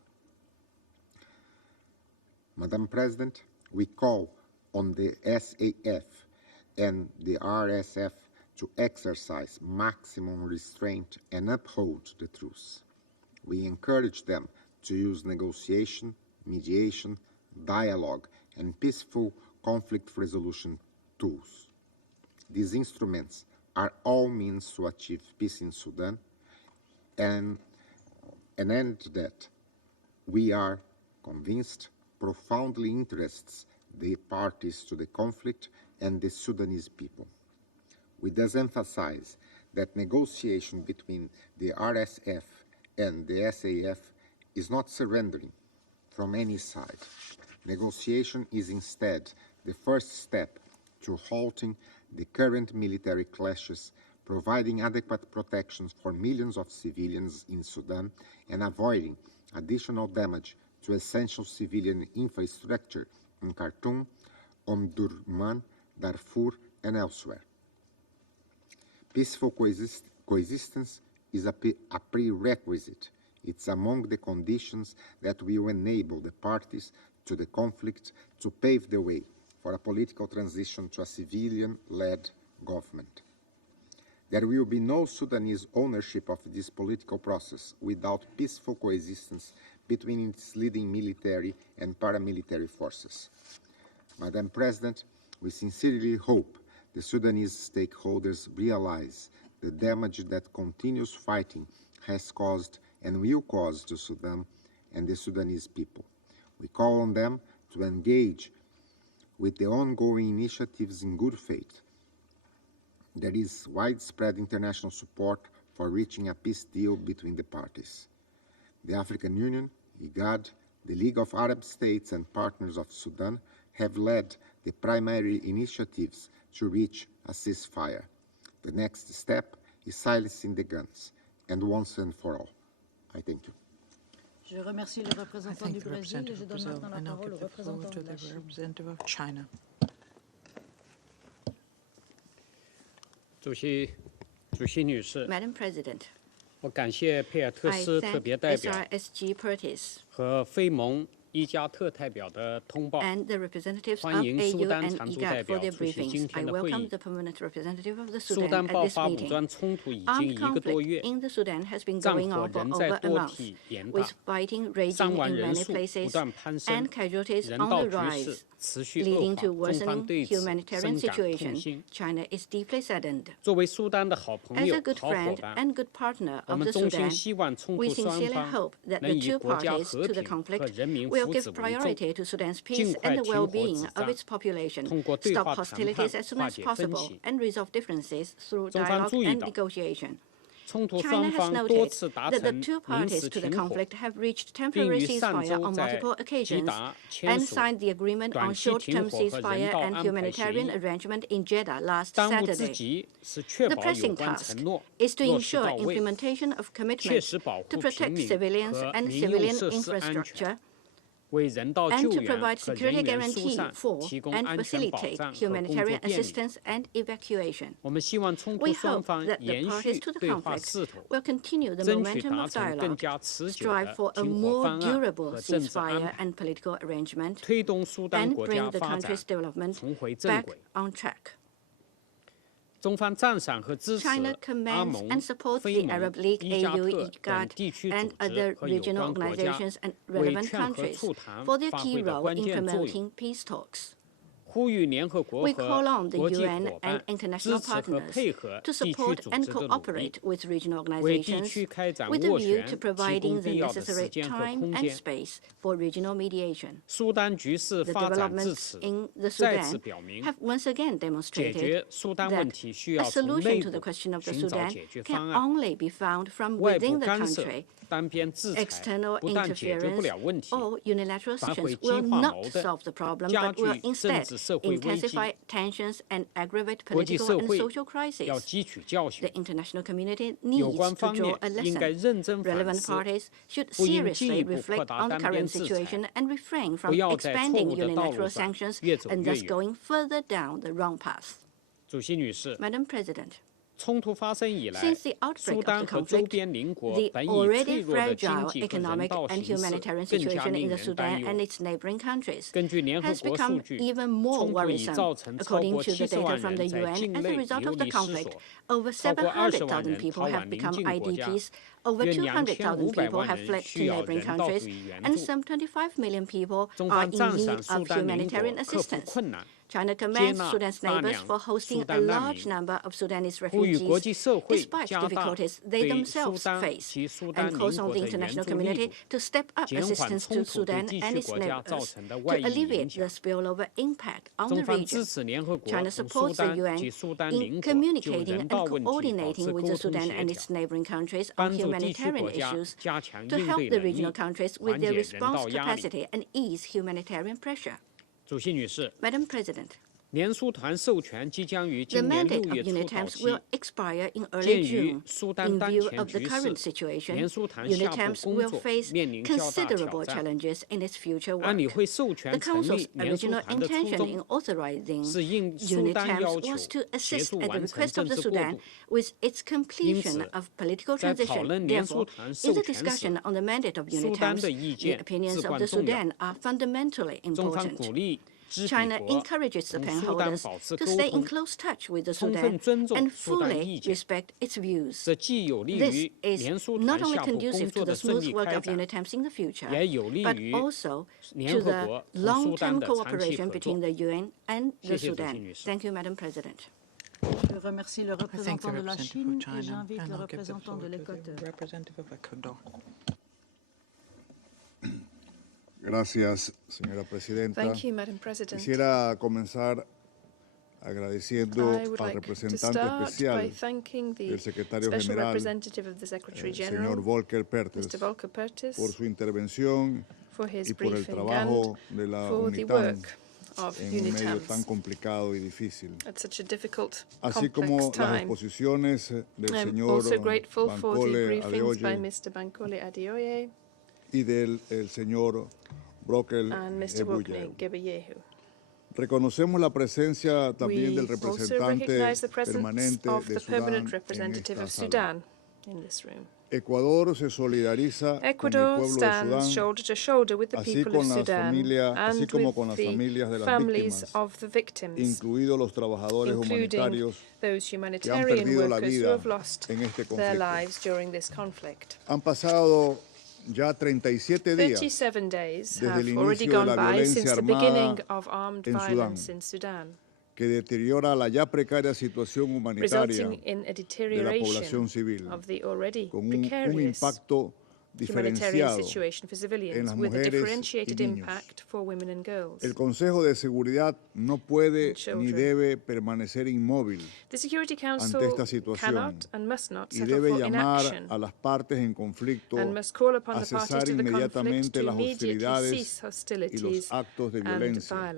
Madam President, we call on the SAF and the RSF to exercise maximum restraint and uphold the truce. We encourage them to use negotiation, mediation, dialogue, and peaceful conflict resolution tools. These instruments are all means to achieve peace in Sudan, and an end that we are convinced profoundly interests the parties to the conflict and the Sudanese people. We thus emphasize that negotiation between the RSF and the SAF is not surrendering from any side. Negotiation is instead the first step to halting the current military clashes, providing adequate protections for millions of civilians in Sudan, and avoiding additional damage to essential civilian infrastructure in Khartoum, Omdurman, Darfur, and elsewhere. Peaceful coexistence is a prerequisite. It's among the conditions that will enable the parties to the conflict to pave the way for a political transition to a civilian-led government. There will be no Sudanese ownership of this political process without peaceful coexistence between its leading military and paramilitary forces. Madam President, we sincerely hope the Sudanese stakeholders realize the damage that continuous fighting has caused and will cause to Sudan and the Sudanese people. We call on them to engage with the ongoing initiatives in good faith. There is widespread international support for reaching a peace deal between the parties. The African Union, IGAD, the League of Arab States and partners of Sudan have led the primary initiatives to reach a ceasefire. The next step is silencing the guns, and once and for all. I thank you. Je remercie le représentant du Brésil et je donne maintenant la parole au représentant de la Chine. 主席女士， Madam President, 我感谢佩尔特 I 斯特 thank 别代表 SRSG Pertis 和非盟一加特代表的通报， and the representatives of 欢迎苏 AU 丹 and 常驻代 IGAD for 表 their 出席 briefings. 今 I 天的会 welcome 议。 the permanent representative of the 苏 Sudan 丹 at 爆 this 发武 meeting. 装冲突已经 Armed 1个多 conflict 月， in the Sudan has been 战 going 火 on for 仍 over 在 a 多 month, 体延 with 大， fighting 伤 raging 亡 in 人 many 数不 places 断攀升， and casualties 人 on 道 the 局势 rise, 持续恶 leading 化。 to 中方 worsening 对此 humanitarian 深感痛 situation. 心。 China is deeply saddened. 作为苏丹的好朋 As 友 a、good 好伙 friend 伴， and good partner 我 of 们 the 衷心 Sudan, 希望冲 we 突双 sincerely 方 hope that 能 the 以 two 国家 parties 和 to the 平和 conflict 人民 will 福 give 祉为重， priority to Sudan's 尽 peace 快 and the 停火 well-being 止 of 战， its population, 通过对 stop 话谈 hostilities 判 as soon 化 as 解分 possible, 歧。 and resolve differences through 中方 dialogue 注意 and 到， negotiation. 冲突 China 双 has 方多 noted 次达 that the 成 two 临 parties 时 to the 停火， conflict have reached 并 temporary 于上 ceasefire 周 on 在 multiple 吉 occasions 达签 and 署 signed the agreement 短 on 期 short-term 停火和人 ceasefire 道 and 安排协 humanitarian 议。 arrangement in Jeddah last 当务之 Saturday. 急是确 The 保有 pressing 关 task 承诺 is to 落实 ensure 到位， implementation of 切 commitments 实保 to 护平 protect 民 civilians 和 and 民用 civilian 设施安全， infrastructure, 为人道 and 救 to 援 provide 和 security 人员疏 guarantee 散 for 提供 and 安全保 facilitate 障和工作 humanitarian 便利。 assistance and evacuation. 我们希望冲突 We 双 hope 方 that the 延 parties 续 to the 对话 conflict 势头， will continue the 争取 momentum 达 of 成更 dialogue, 加持久 strive 的 for a 停火 more 方案 durable 和政治安 ceasefire 排， and political arrangement, 推动苏丹 and 国 bring 家 the 发展 country's development 重回正 back 轨。 on track. 中方赞赏和支持 China 阿 commends 盟 and、supports 非 the 盟、 Arab League, 伊加 AU, 特等 IGAD, 地区 and 组织 other 和有 regional 关国家 organizations and 为 relevant 劝和 countries 促谈 for their 发 key 挥的 role 关 in 键作用。 promoting peace talks. 呼吁联合国 We 和 call on the 国际 UN 伙伴 and 支 international 持和 partners 配合 to 地区 support 组 and 织的努力， cooperate with regional 为地 organizations 区开展 with a 斡 view 旋 to 提供 providing the 必要的时 necessary 间和 time 空 and 间。 space for regional mediation. 苏丹局势 The 发展至 developments 此， in the 再次 Sudan 表明， have once again 解 demonstrated 决苏丹问 that 题需 a 要从 solution 内 to the 部 question of the 寻找 Sudan 解决 can 方案， only be found from 外部 within the 干涉、 country. 单边制裁 External 不但解决不 interference 了问题， or unilateral 反会 sanctions 激 will 化 not 矛盾， solve the problem, 加 but will 剧政 instead 治社会危机。 intensify tensions and aggravate 国际 political 社 and 会 social crises. 要汲取教训 The，international community 有 needs 关 to 方 draw 面 a 应该 lesson. 认真反 Relevant 思， parties should 不应进一 seriously 步扩 reflect 大 on the 单边 current 制裁， situation and refrain 不 from 要在错 expanding 误的道路 unilateral 上 sanctions 越走 and 越 thus 远。 going further down the wrong path. 主席女士， Madam President, Since the outbreak of the conflict, the already fragile economic and humanitarian situation in the Sudan and its neighboring countries has become even more worrisome. According to the data from the UN, as a result of the conflict, over 700,000 people have become IDPs, over 200,000 people have fled to neighboring countries, and some 25 million people are in need of humanitarian assistance. China commends Sudan's neighbors for hosting a large number of Sudanese refugees, despite difficulties they themselves face, and calls on the international community to step up assistance to Sudan and its neighbors to alleviate the spillover impact on the region. China supports the UN in communicating and coordinating with the Sudan and its neighboring countries on humanitarian issues to help the regional countries with their response capacity and ease humanitarian pressure. Madam President, the mandate of UNITAMS will expire in early June. In view of the current situation, UNITAMS will face considerable challenges in its future work. The Council's original intention in authorizing UNITAMS was to assist at the request of the Sudan with its completion of political transition. Therefore, in the discussion on the mandate of UNITAMS, the opinions of the Sudan are fundamentally important. China encourages the pen holders to stay in close touch with the Sudan and fully respect its views. This is not only conducive to the smooth work of UNITAMS in the future, but also to the long-term cooperation between the UN and the Sudan. Thank you, Madam President. Je remercie le représentant de la Chine et j'invite le représentant de l'Équateur. Gracias, señora presidenta. Thank you, Madam President. Quisiera comenzar agradeciendo al representante especial del Secretario General, señor Volker Perthes, por su intervención y por el trabajo de la UNITAM en un medio tan complicado y difícil. Así como las exposiciones del señor Bankole Adeoye y del señor Brokel Ebuyehu. Reconocemos la presencia también del representante permanente de Sudán en esta sala. Ecuador se solidariza con el pueblo de Sudán, así como con las familias de las víctimas, incluidos los trabajadores humanitarios que han perdido la vida en este conflicto. Han pasado ya 37 días desde el inicio de la violencia armada en Sudán, que deteriora la ya precaria situación humanitaria de la población civil, con un impacto diferenciado en las mujeres y niños. El Consejo de Seguridad no puede ni debe permanecer inmóvil ante esta situación y debe llamar a las partes en conflicto a cesar inmediatamente las hostilidades y los actos de violencia.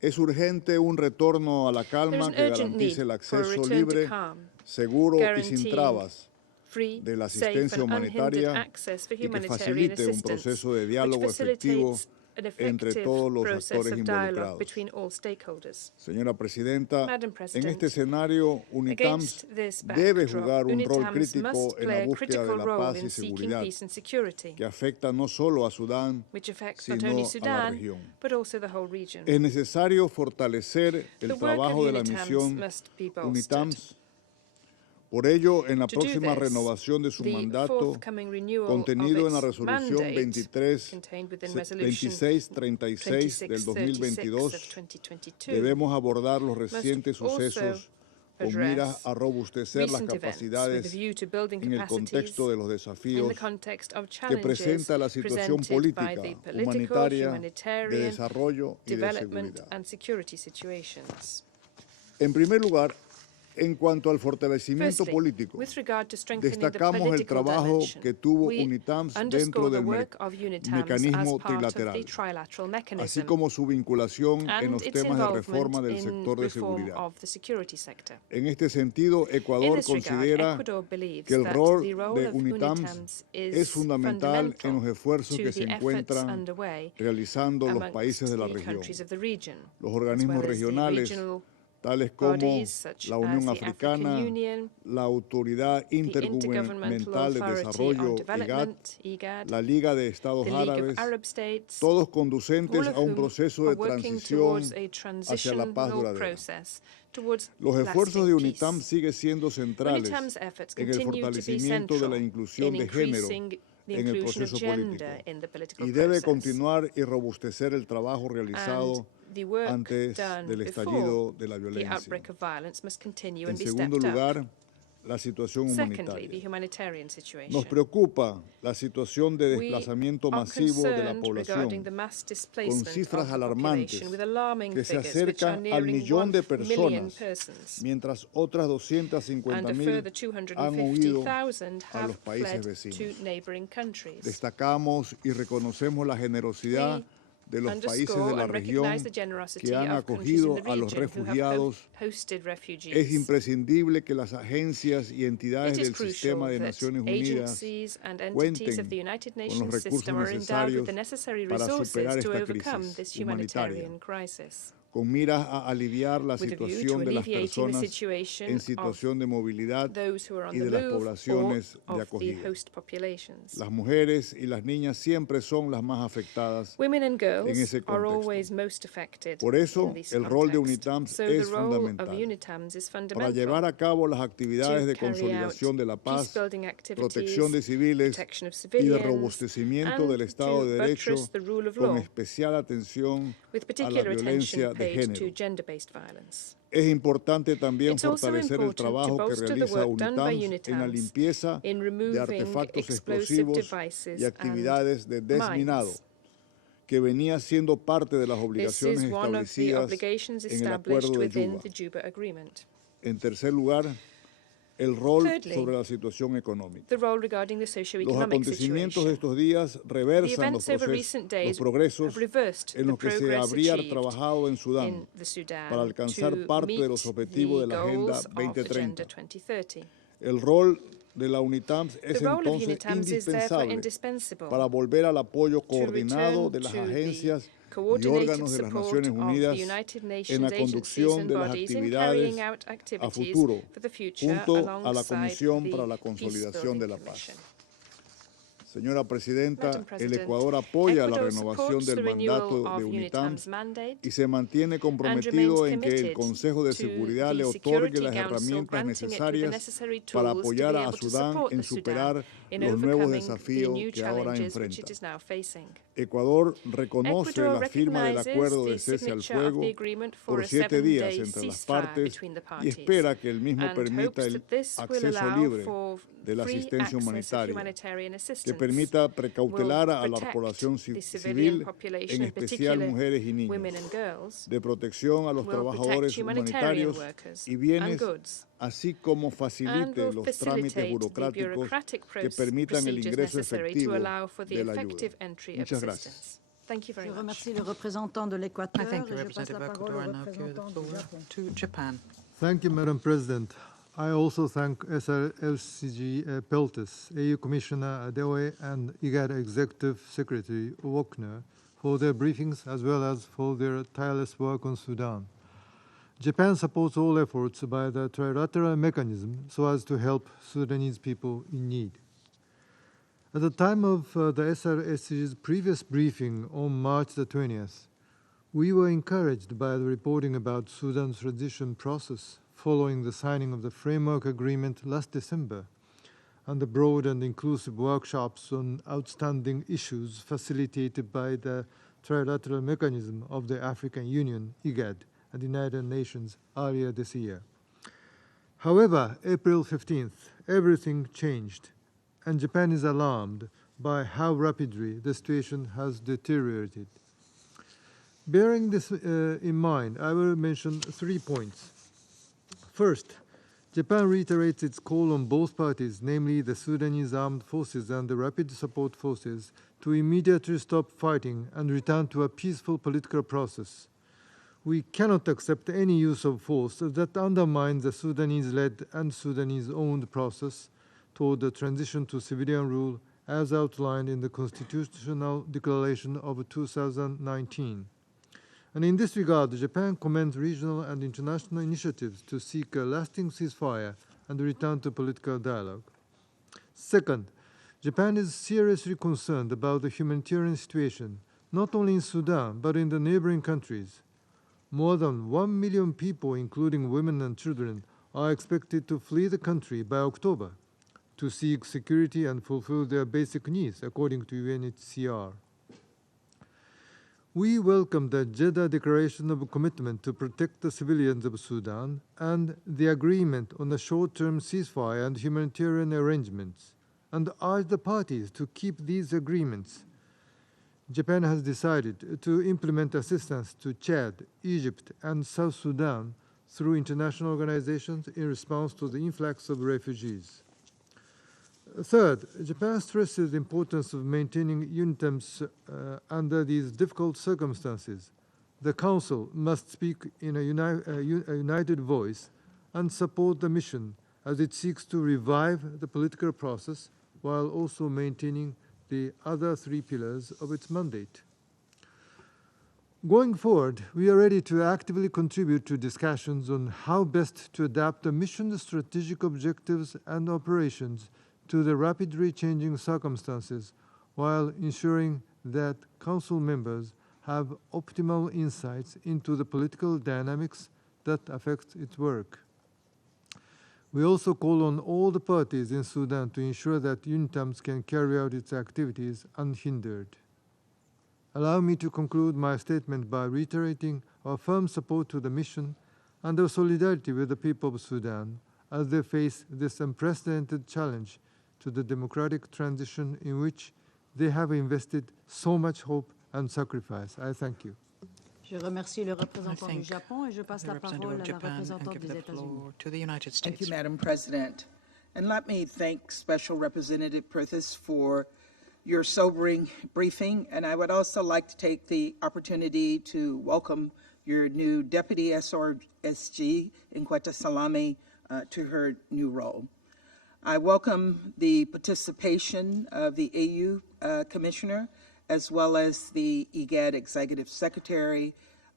Es urgente un retorno a la calma que garantice el acceso libre, seguro y sin trabas de la asistencia humanitaria y que facilite un proceso de diálogo efectivo entre todos los actores involucrados. Señora Presidenta, en este escenario, UNITAMS debe jugar un rol crítico en la búsqueda de la paz y seguridad, que afecta no solo a Sudán, sino a la región. Es necesario fortalecer el trabajo de la misión UNITAMS. Por ello, en la próxima renovación de su mandato, contenido en la resolución 2636 del 2022, debemos abordar los recientes sucesos con miras a robustecer las capacidades en el contexto de los desafíos que presenta la situación política, humanitaria, de desarrollo y de seguridad. En primer lugar, en cuanto al fortalecimiento político, destacamos el trabajo que tuvo UNITAMS dentro del mecanismo trilateral, así como su vinculación en los temas de reforma del sector de seguridad. En este sentido, Ecuador considera que el rol de UNITAMS es fundamental en los esfuerzos que se encuentran realizando los países de la región. Los organismos regionales tales como bodies such la as Unión the African Africana, Union, la Autoridad the Intergubernamental Intergovernmental de Authority on Desarrollo, IGAD, Development, IGAD, la Liga de Estados the League of Árabes, Arab States, todos conducentes all of a un whom proceso are de working transición towards a hacia la paz transitional duradera. process towards Los esfuerzos de lasting UNITAM peace. siguen siendo centrales UNITAM's efforts en el continue to be fortalecimiento de la central inclusión in de género increasing the en el inclusion of proceso gender político in the political y debe process. continuar y robustecer el trabajo realizado And the work antes done del before estallido de la the violencia. outbreak of violence must continue En and be segundo stepped up. lugar, la situación Secondly, the humanitaria. humanitarian situation. Nos preocupa la situación de We desplazamiento are masivo de la concerned regarding población, the mass con displacement cifras of the alarmantes population, with alarming que se figures which are acercan al nearing millón 1 de million personas, persons, mientras otras and a 250,000 further han huido 250,000 a have los países fled vecinos. to neighboring countries. Destacamos y reconocemos la generosidad We de los países de underscore la and región recognize the generosity que han of countries in acogido the a los region who have refugiados. hosted Es refugees. imprescindible que las agencias y entidades It is del sistema crucial de that Naciones Unidas agencies and entities of cuenten the United con los Nations recursos system are endowed with necesarios the necessary para resources superar to esta overcome crisis this humanitaria, humanitarian crisis, con miras a aliviar la with a view to situación de las alleviating the personas situation en of situación de movilidad those who are on y the de las move or poblaciones de of the acogida. host populations. Las mujeres y las niñas siempre son las más afectadas Women and en girls ese are contexto. always most affected Por eso, in this el rol de context. UNITAMS So es the role of fundamental UNITAMS is para fundamental llevar a cabo las actividades to de carry out consolidación de la paz, peace-building activities, protección de civiles protection of y de civilians, robustecimiento del and Estado de to Derecho, buttress the rule of con law, especial atención with a la particular violencia attention de paid to género. gender-based violence. Es importante también It's also fortalecer el important to trabajo que bolster the realiza work done by UNITAMS en la UNITAMS limpieza in de removing artefactos explosive explosivos devices y actividades de and desminado, mines. que venía siendo parte de las This obligaciones is one of the establecidas obligations en el established Acuerdo de within Yuba. the Juba Agreement. En tercer lugar, el rol Thirdly, sobre la situación económica. the role regarding the Los socio-economic acontecimientos de situation. estos días The reversan events over recent los days progresos have reversed en the los que se progress habría achieved trabajado en Sudán in the Sudan para alcanzar to parte meet de los objetivos the de la Agenda goals of Agenda 2030. 2030. El rol de la UNITAMS The es role of entonces UNITAMS is therefore indispensable indispensable para volver al apoyo to coordinado return de las to agencias the y coordinated órganos de las support Naciones of Unidas the United en Nations la agencies conducción and de las bodies in actividades carrying out a activities futuro, for the future junto a la alongside Comisión the para la Consolidación de la Paz. Peace-Building Commission. Señora Presidenta, Madam el President, Ecuador apoya la Ecuador renovación supports del the renewal mandato of de UNITAMS UNITAM's mandate y se mantiene and comprometido remains en que el committed Consejo de to Seguridad le the otorgue Security las Council, herramientas granting it with the necesarias necessary para tools to apoyar be a able to Sudán support en the Sudan superar in los nuevos overcoming the desafíos new que ahora challenges which enfrenta. it is now facing. Ecuador reconoce Ecuador la firma del recognizes acuerdo de the cese al signature of fuego the agreement for por a 7 días 7-day entre las ceasefire partes between the y parties espera que el mismo and permita hopes el that this will acceso allow libre for de la free asistencia access of humanitaria, humanitarian que assistance, permita will precautelar a la protect población the civilian civil, population, en in especial particular mujeres y women niños, and girls, de protección a los will protect trabajadores humanitarian humanitarios workers y and bienes, goods, así como and facilite will los trámites facilitate the burocráticos bureaucratic que permitan el procedures ingreso necessary to efectivo allow for the de la ayuda. effective entry of Muchas assistance. gracias. Thank you very Je much. remercie le représentant de l'Équateur. I thank you, et je passe la Representative parole au Ecuador. Now give the représentant du floor Japon. to Japan. Thank you, Madam President. I also thank SRLCG Peltis, AU Commissioner Adeoye, and IGAD Executive Secretary Wokner for their briefings as well as for their tireless work on Sudan. Japan supports all efforts by the trilateral mechanism so as to help Sudanese people in need. At the time of the SRSC's previous briefing on March the 20th, we were encouraged by the reporting about Sudan's transition process following the signing of the framework agreement last December and the broad and inclusive workshops on outstanding issues facilitated by the trilateral mechanism of the African Union, IGAD, and the United Nations earlier this year. However, April 15th, everything changed, and Japan is alarmed by how rapidly the situation has deteriorated. Bearing this in mind, I will mention 3 points. First, Japan reiterates its call on both parties, namely the Sudanese armed forces and the Rapid Support Forces, to immediately stop fighting and return to a peaceful political process. We cannot accept any use of force that undermines the Sudanese-led and Sudanese-owned process toward the transition to civilian rule as outlined in the Constitutional Declaration of 2019. And in this regard, Japan commends regional and international initiatives to seek a lasting ceasefire and return to political dialogue. Second, Japan is seriously concerned about the humanitarian situation, not only in Sudan, but in the neighboring countries. More than 1 million people, including women and children, are expected to flee the country by October to seek security and fulfill their basic needs, according to UNHCR. We welcome the Jeddah Declaration of Commitment to protect the civilians of Sudan and the agreement on a short-term ceasefire and humanitarian arrangements, and urge the parties to keep these agreements. Japan has decided to implement assistance to Chad, Egypt, and South Sudan through international organizations in response to the influx of refugees. Third, Japan stresses the importance of maintaining UNITAMS under these difficult circumstances. The Council must speak in a united voice and support the mission as it seeks to revive the political process while also maintaining the other three pillars of its mandate. Going forward, we are ready to actively contribute to discussions on how best to adapt the mission's strategic objectives and operations to the rapidly changing circumstances while ensuring that Council members have optimal insights into the political dynamics that affect its work. We also call on all the parties in Sudan to ensure that UNITAMS can carry out its activities unhindered. Allow me to conclude my statement by reiterating our firm support to the mission and our solidarity with the people of Sudan as they face this unprecedented challenge to the democratic transition in which they have invested so much hope and sacrifice. I thank you. Je remercie le représentant du Japon et je passe la parole à la représentante des États-Unis. Thank you, Madam President. And let me thank Special Representative Perthes for your sobering briefing. And I would also like to take the opportunity to welcome your new Deputy SRSG, Inqueta Salami, to her new role. I welcome the participation of the AU Commissioner, as well as the IGAD Executive Secretary,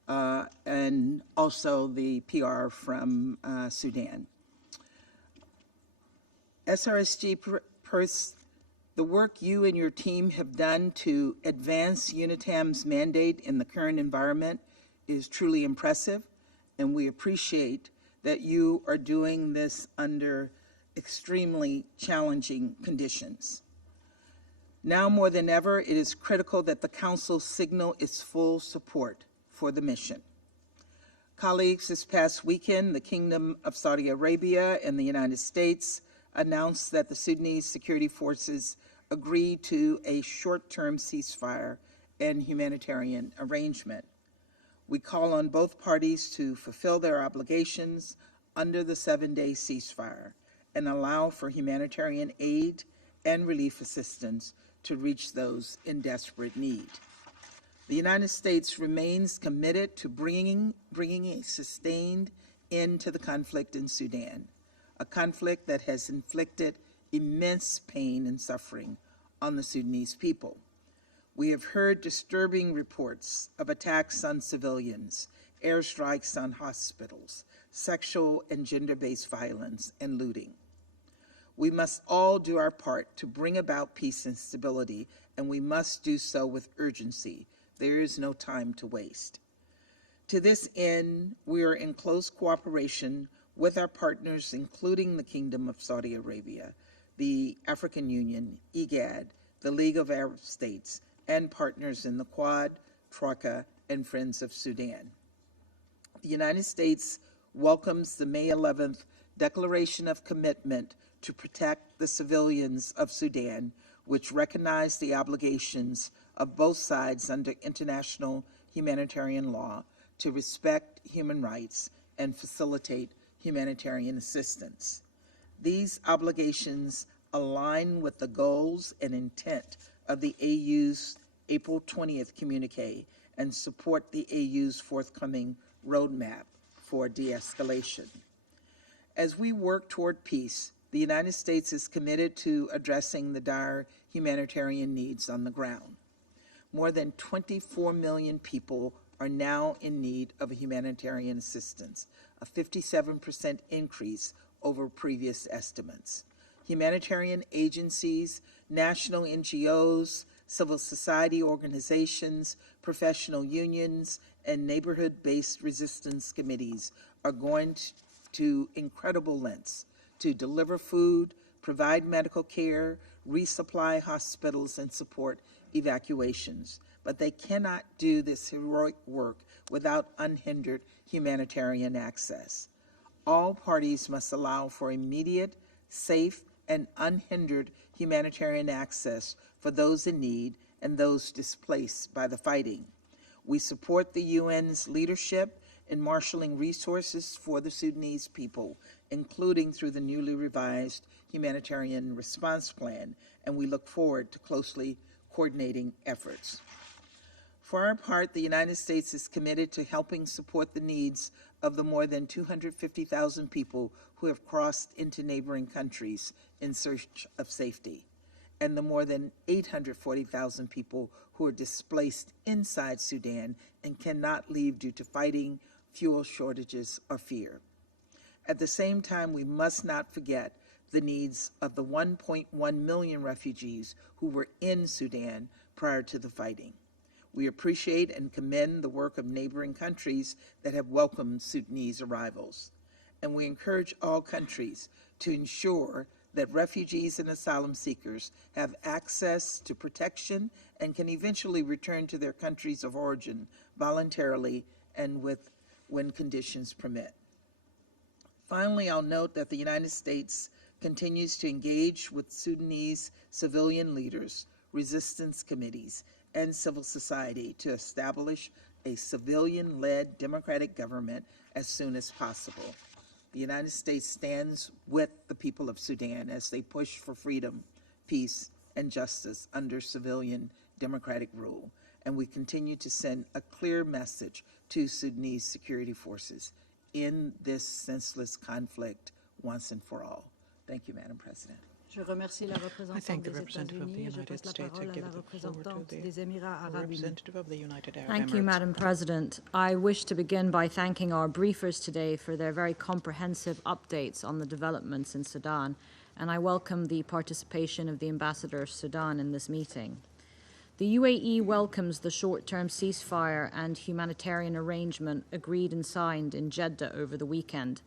and also the PR from Sudan. SRSG Perthes, the work you and your team have done to advance UNITAM's mandate in the current environment is truly impressive, and we appreciate that you are doing this under extremely challenging conditions. Now more than ever, it is critical that the Council signal its full support for the mission. Colleagues, this past weekend, the Kingdom of Saudi Arabia and the United States announced that the Sudanese security forces agreed to a short-term ceasefire and humanitarian arrangement. We call on both parties to fulfill their obligations under the 7-day ceasefire and allow for humanitarian aid and relief assistance to reach those in desperate need. The United States remains committed to bringing a sustained end to the conflict in Sudan, a conflict that has inflicted immense pain and suffering on the Sudanese people. We have heard disturbing reports of attacks on civilians, airstrikes on hospitals, sexual and gender-based violence, and looting. We must all do our part to bring about peace and stability, and we must do so with urgency. There is no time to waste. To this end, we are in close cooperation with our partners, including the Kingdom of Saudi Arabia, the African Union, IGAD, the League of Arab States, and partners in the Quad, Troika, and Friends of Sudan. The United States welcomes the May 11th Declaration of Commitment to protect the civilians of Sudan, which recognize the obligations of both sides under international humanitarian law to respect human rights and facilitate humanitarian assistance. These obligations align with the goals and intent of the AU's April 20th communique and support the AU's forthcoming roadmap for de-escalation. As we work toward peace, the United States is committed to addressing the dire humanitarian needs on the ground. More than 24 million people are now in need of humanitarian assistance, a 57% increase over previous estimates. Humanitarian agencies, national NGOs, civil society organizations, professional unions, and neighborhood-based resistance committees are going to incredible lengths to deliver food, provide medical care, resupply hospitals, and support evacuations. But they cannot do this heroic work without unhindered humanitarian access. All parties must allow for immediate, safe, and unhindered humanitarian access for those in need and those displaced by the fighting. We support the UN's leadership in marshaling resources for the Sudanese people, including through the newly revised Humanitarian Response Plan, and we look forward to closely coordinating efforts. For our part, the United States is committed to helping support the needs of the more than 250,000 people who have crossed into neighboring countries in search of safety, and the more than 840,000 people who are displaced inside Sudan and cannot leave due to fighting, fuel shortages, or fear. At the same time, we must not forget the needs of the 1.1 million refugees who were in Sudan prior to the fighting. We appreciate and commend the work of neighboring countries that have welcomed Sudanese arrivals. And we encourage all countries to ensure that refugees and asylum seekers have access to protection and can eventually return to their countries of origin voluntarily and when conditions permit. Finally, I'll note that the United States continues to engage with Sudanese civilian leaders, resistance committees, and civil society to establish a civilian-led democratic government as soon as possible. The United States stands with the people of Sudan as they push for freedom, peace, and justice under civilian democratic rule, and we continue to send a clear message to Sudanese security forces in this senseless conflict once and for all. Thank you, Madam President. Je remercie la représentante des États-Unis. Je passe la parole à la représentante des Émirats Arabes Unis. Thank you, Madam President. I wish to begin by thanking our briefers today for their very comprehensive updates on the developments in Sudan, and I welcome the participation of the Ambassador of Sudan in this meeting. The UAE welcomes the short-term ceasefire and humanitarian arrangement agreed and signed in Jeddah over the weekend.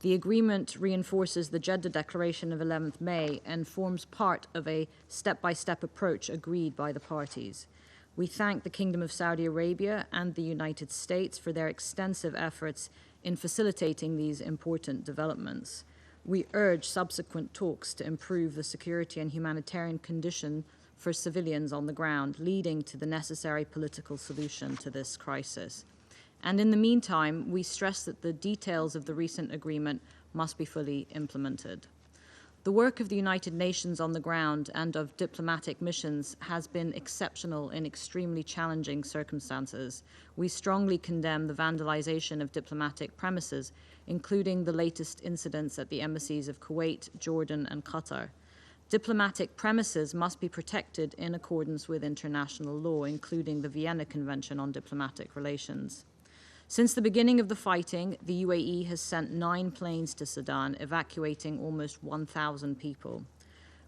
The agreement reinforces the Jeddah Declaration of 11th May and forms part of a step-by-step approach agreed by the parties. We thank the Kingdom of Saudi Arabia and the United States for their extensive efforts in facilitating these important developments. We urge subsequent talks to improve the security and humanitarian condition for civilians on the ground, leading to the necessary political solution to this crisis. And in the meantime, we stress that the details of the recent agreement must be fully implemented. The work of the United Nations on the ground and of diplomatic missions has been exceptional in extremely challenging circumstances. We strongly condemn the vandalization of diplomatic premises, including the latest incidents at the embassies of Kuwait, Jordan, and Qatar. Diplomatic premises must be protected in accordance with international law, including the Vienna Convention on Diplomatic Relations. Since the beginning of the fighting, the UAE has sent 9 planes to Sudan, evacuating almost 1,000 people.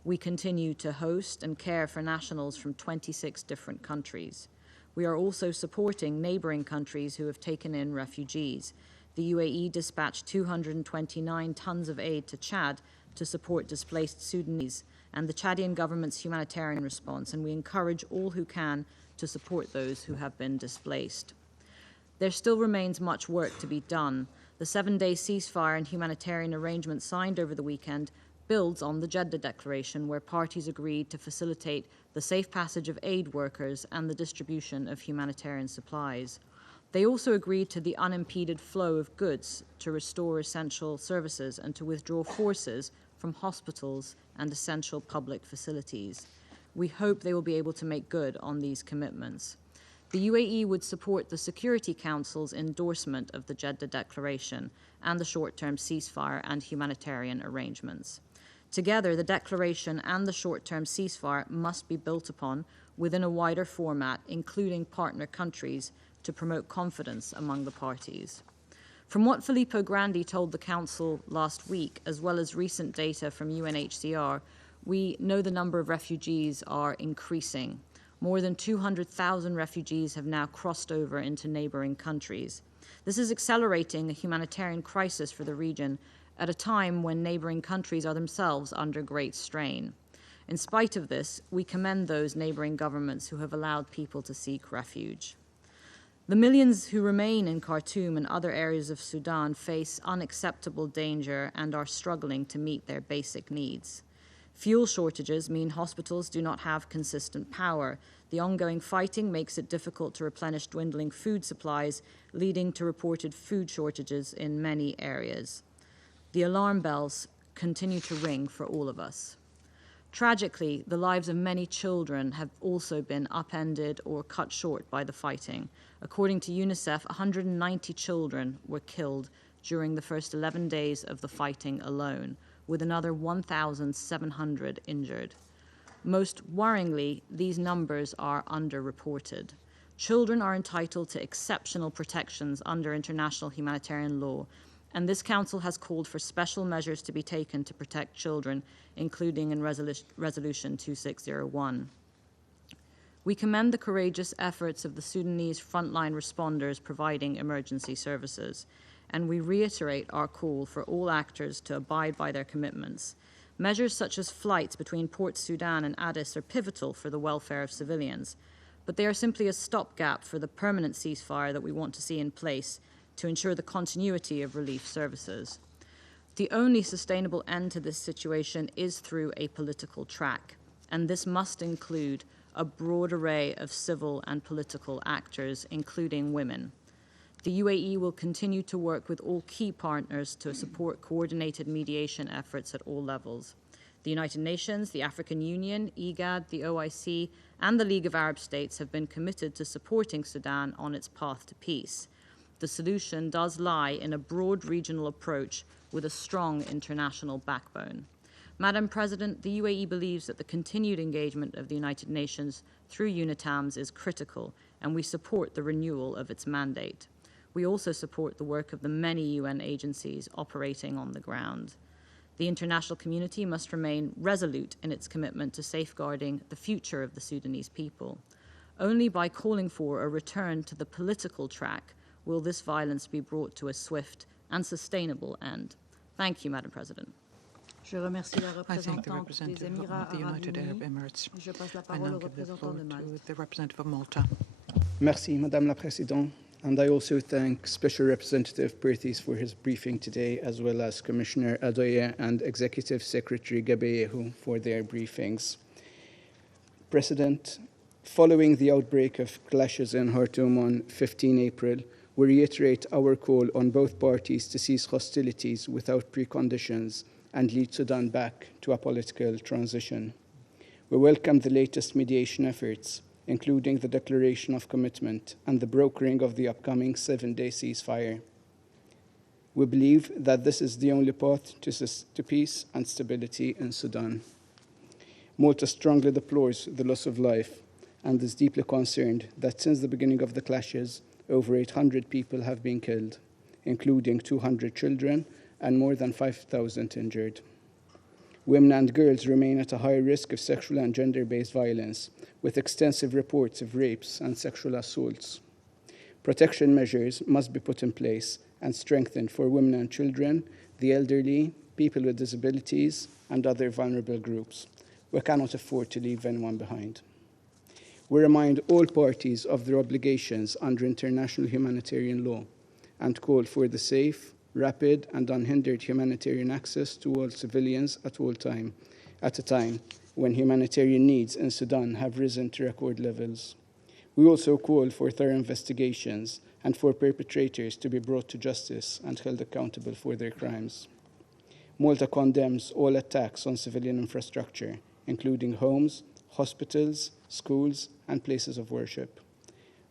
We continue to host and care for nationals from 26 different countries. We are also supporting neighboring countries who have taken in refugees. The UAE dispatched 229 tons of aid to Chad to support displaced Sudanese and the Chadian government's humanitarian response, and we encourage all who can to support those who have been displaced. There still remains much work to be done. The 7-day ceasefire and humanitarian arrangement signed over the weekend builds on the Jeddah Declaration, where parties agreed to facilitate the safe passage of aid workers and the distribution of humanitarian supplies. They also agreed to the unimpeded flow of goods, to restore essential services, and to withdraw forces from hospitals and essential public facilities. We hope they will be able to make good on these commitments. The UAE would support the Security Council's endorsement of the Jeddah Declaration and the short-term ceasefire and humanitarian arrangements. Together, the declaration and the short-term ceasefire must be built upon within a wider format, including partner countries, to promote confidence among the parties. From what Filippo Grandi told the Council last week, as well as recent data from UNHCR, we know the number of refugees are increasing. More than 200,000 refugees have now crossed over into neighboring countries. This is accelerating a humanitarian crisis for the region at a time when neighboring countries are themselves under great strain. In spite of this, we commend those neighboring governments who have allowed people to seek refuge. The millions who remain in Khartoum and other areas of Sudan face unacceptable danger and are struggling to meet their basic needs. Fuel shortages mean hospitals do not have consistent power. The ongoing fighting makes it difficult to replenish dwindling food supplies, leading to reported food shortages in many areas. The alarm bells continue to ring for all of us. Tragically, the lives of many children have also been upended or cut short by the fighting. According to UNICEF, 190 children were killed during the first 11 days of the fighting alone, with another 1,700 injured. Most worryingly, these numbers are underreported. Children are entitled to exceptional protections under international humanitarian law, and this Council has called for special measures to be taken to protect children, including in Resolution 2601. We commend the courageous efforts of the Sudanese frontline responders providing emergency services, and we reiterate our call for all actors to abide by their commitments. Measures such as flights between Port Sudan and Addis are pivotal for the welfare of civilians, but they are simply a stopgap for the permanent ceasefire that we want to see in place to ensure the continuity of relief services. The only sustainable end to this situation is through a political track, and this must include a broad array of civil and political actors, including women. The UAE will continue to work with all key partners to support coordinated mediation efforts at all levels. The United Nations, the African Union, IGAD, the OIC, and the League of Arab States have been committed to supporting Sudan on its path to peace. The solution does lie in a broad regional approach with a strong international backbone. Madam President, the UAE believes that the continued engagement of the United Nations through UNITAMS is critical, and we support the renewal of its mandate. We also support the work of the many UN agencies operating on the ground. The international community must remain resolute in its commitment to safeguarding the future of the Sudanese people. Only by calling for a return to the political track will this violence be brought to a swift and sustainable end. Thank you, Madam President. Je remercie la I thank the représentante representative des Émirats of the United Arab Arabes Unis. Emirates. Je passe la I parole now au give the représentant floor de Malte. to the representative of Malta. Merci, Madame la Présidente. And I also thank Special Representative Perthes for his briefing today, as well as Commissioner Adoye and Executive Secretary Gebeyehu for their briefings. President, following the outbreak of clashes in Khartoum on 15 April, we reiterate our call on both parties to cease hostilities without preconditions and lead Sudan back to a political transition. We welcome the latest mediation efforts, including the declaration of commitment and the brokering of the upcoming 7-day ceasefire. We believe that this is the only path to peace and stability in Sudan. Malta strongly deplores the loss of life and is deeply concerned that since the beginning of the clashes, over 800 people have been killed, including 200 children and more than 5,000 injured. Women and girls remain at a high risk of sexual and gender-based violence, with extensive reports of rapes and sexual assaults. Protection measures must be put in place and strengthened for women and children, the elderly, people with disabilities, and other vulnerable groups. We cannot afford to leave anyone behind. We remind all parties of their obligations under international humanitarian law and call for the safe, rapid, and unhindered humanitarian access to all civilians at a time when humanitarian needs in Sudan have risen to record levels. We also call for thorough investigations and for perpetrators to be brought to justice and held accountable for their crimes. Malta condemns all attacks on civilian infrastructure, including homes, hospitals, schools, and places of worship.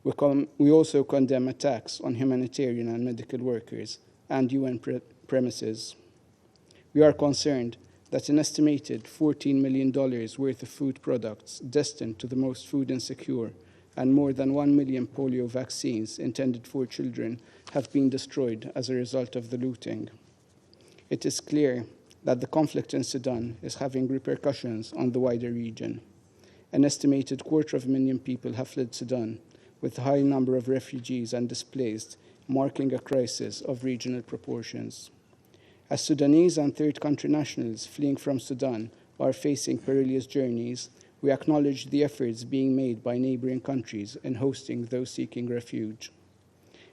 We also condemn attacks on humanitarian and medical workers and UN premises. We are concerned that an estimated $14 million worth of food products destined to the most food insecure and more than 1 million polio vaccines intended for children have been destroyed as a result of the looting. It is clear that the conflict in Sudan is having repercussions on the wider region. An estimated 250,000 people have fled Sudan, with a high number of refugees and displaced, marking a crisis of regional proportions. As Sudanese and third country nationals fleeing from Sudan are facing perilous journeys, we acknowledge the efforts being made by neighboring countries in hosting those seeking refuge.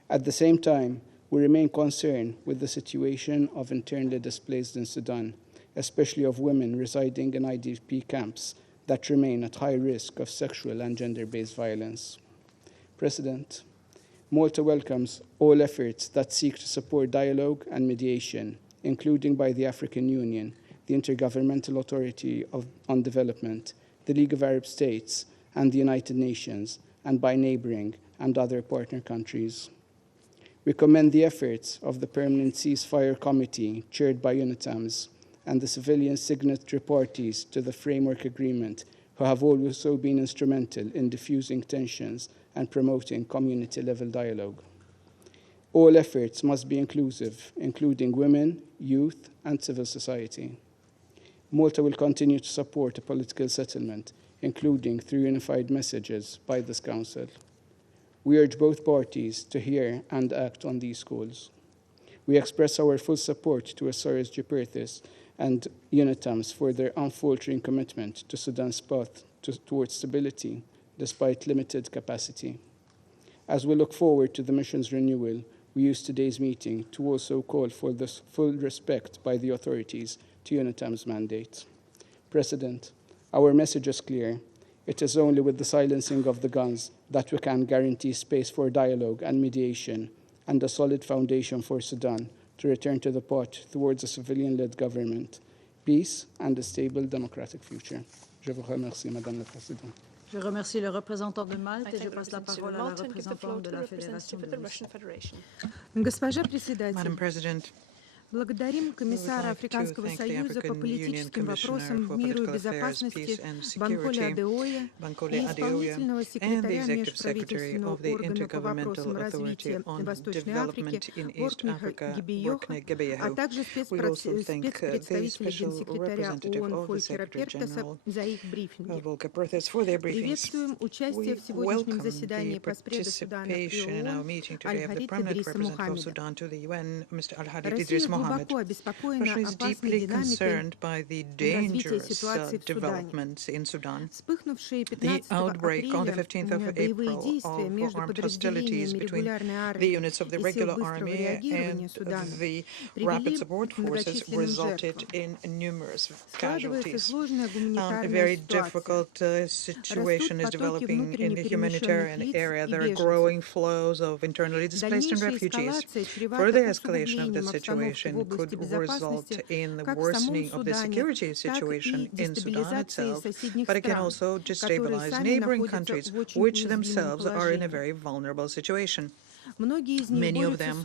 At the same time, we remain concerned with the situation of internally displaced in Sudan, especially of women residing in IDP camps that remain at high risk of sexual and gender-based violence. President, Malta welcomes all efforts that seek to support dialogue and mediation, including by the African Union, the Intergovernmental Authority on Development, the League of Arab States, and the United Nations, and by neighboring and other partner countries. We commend the efforts of the Permanent Ceasefire Committee, chaired by UNITAMS, and the civilian signatory parties to the Framework Agreement, who have also been instrumental in diffusing tensions and promoting community-level dialogue. All efforts must be inclusive, including women, youth, and civil society. Malta will continue to support a political settlement, including through unified messages by this Council. We urge both parties to hear and act on these calls. We express our full support to SRS Guterres and UNITAMS for their unfaltering commitment to Sudan's path towards stability, despite limited capacity. As we look forward to the mission's renewal, we use today's meeting to also call for this full respect by the authorities to UNITAM's mandate. President, our message is clear. It is only with the silencing of the guns that we can guarantee space for dialogue and mediation and a solid foundation for Sudan to return to the path towards a civilian-led government, peace, and a stable democratic future. Je vous remercie, Madame la Présidente. Je remercie le représentant de Malte et je passe la parole à la représentante de la Fédération de Russie. Madam President, Благодарим комиссара Африканского Союза по политическим вопросам, миру и безопасности Банколе Адеоя и исполнительного секретаря межправительственного органа по вопросам развития Восточной Африки Ортниха Гебейеха, а также спецпредставителя генсекретаря ООН Фолькера Пертеса за их брифинги. Приветствуем участие в сегодняшнем заседании поспреда Судана при ООН Аль-Харит Идриса Мухаммеда. Россия Russia is deeply concerned by the dangerous developments in Sudan. The outbreak on the 15th of April of armed hostilities between the units of the regular army and the rapid support forces resulted in numerous casualties. A very difficult situation is developing in the humanitarian area. There are growing flows of internally displaced and refugees. Further escalation of the situation could result in the worsening of the security situation in Sudan itself, but it can also destabilize neighboring countries, which themselves are in a very vulnerable situation. Many of them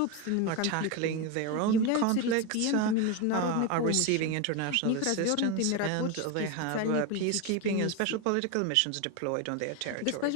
are tackling their own conflicts, are receiving international assistance, and they have peacekeeping and special political missions deployed on their territory.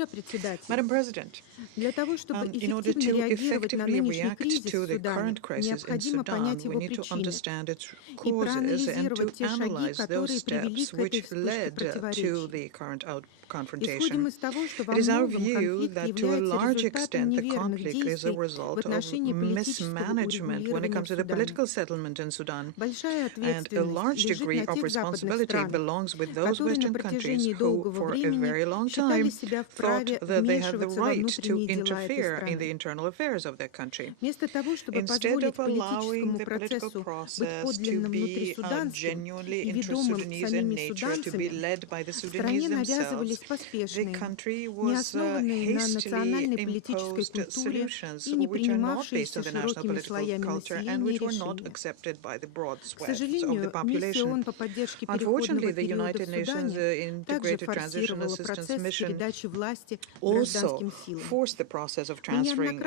Madam President, in order to effectively react to the current crisis in Sudan, we need to understand its causes and to analyze those steps which led to the current confrontation. It is our view that to a large extent the conflict is a result of mismanagement when it comes to the political settlement in Sudan, and a large degree of responsibility belongs with those Western countries who, for a very long time, thought that they had the right to interfere in the internal affairs of their country. Instead of allowing the political process to be genuinely inter-Sudanese in nature, to be led by the Sudanese themselves, the country was hastily imposed solutions which are not based on the national political culture and which were not accepted by the broad swaths of the population. Unfortunately, the United Nations Integrated Transition Assistance Mission also forced the process of transferring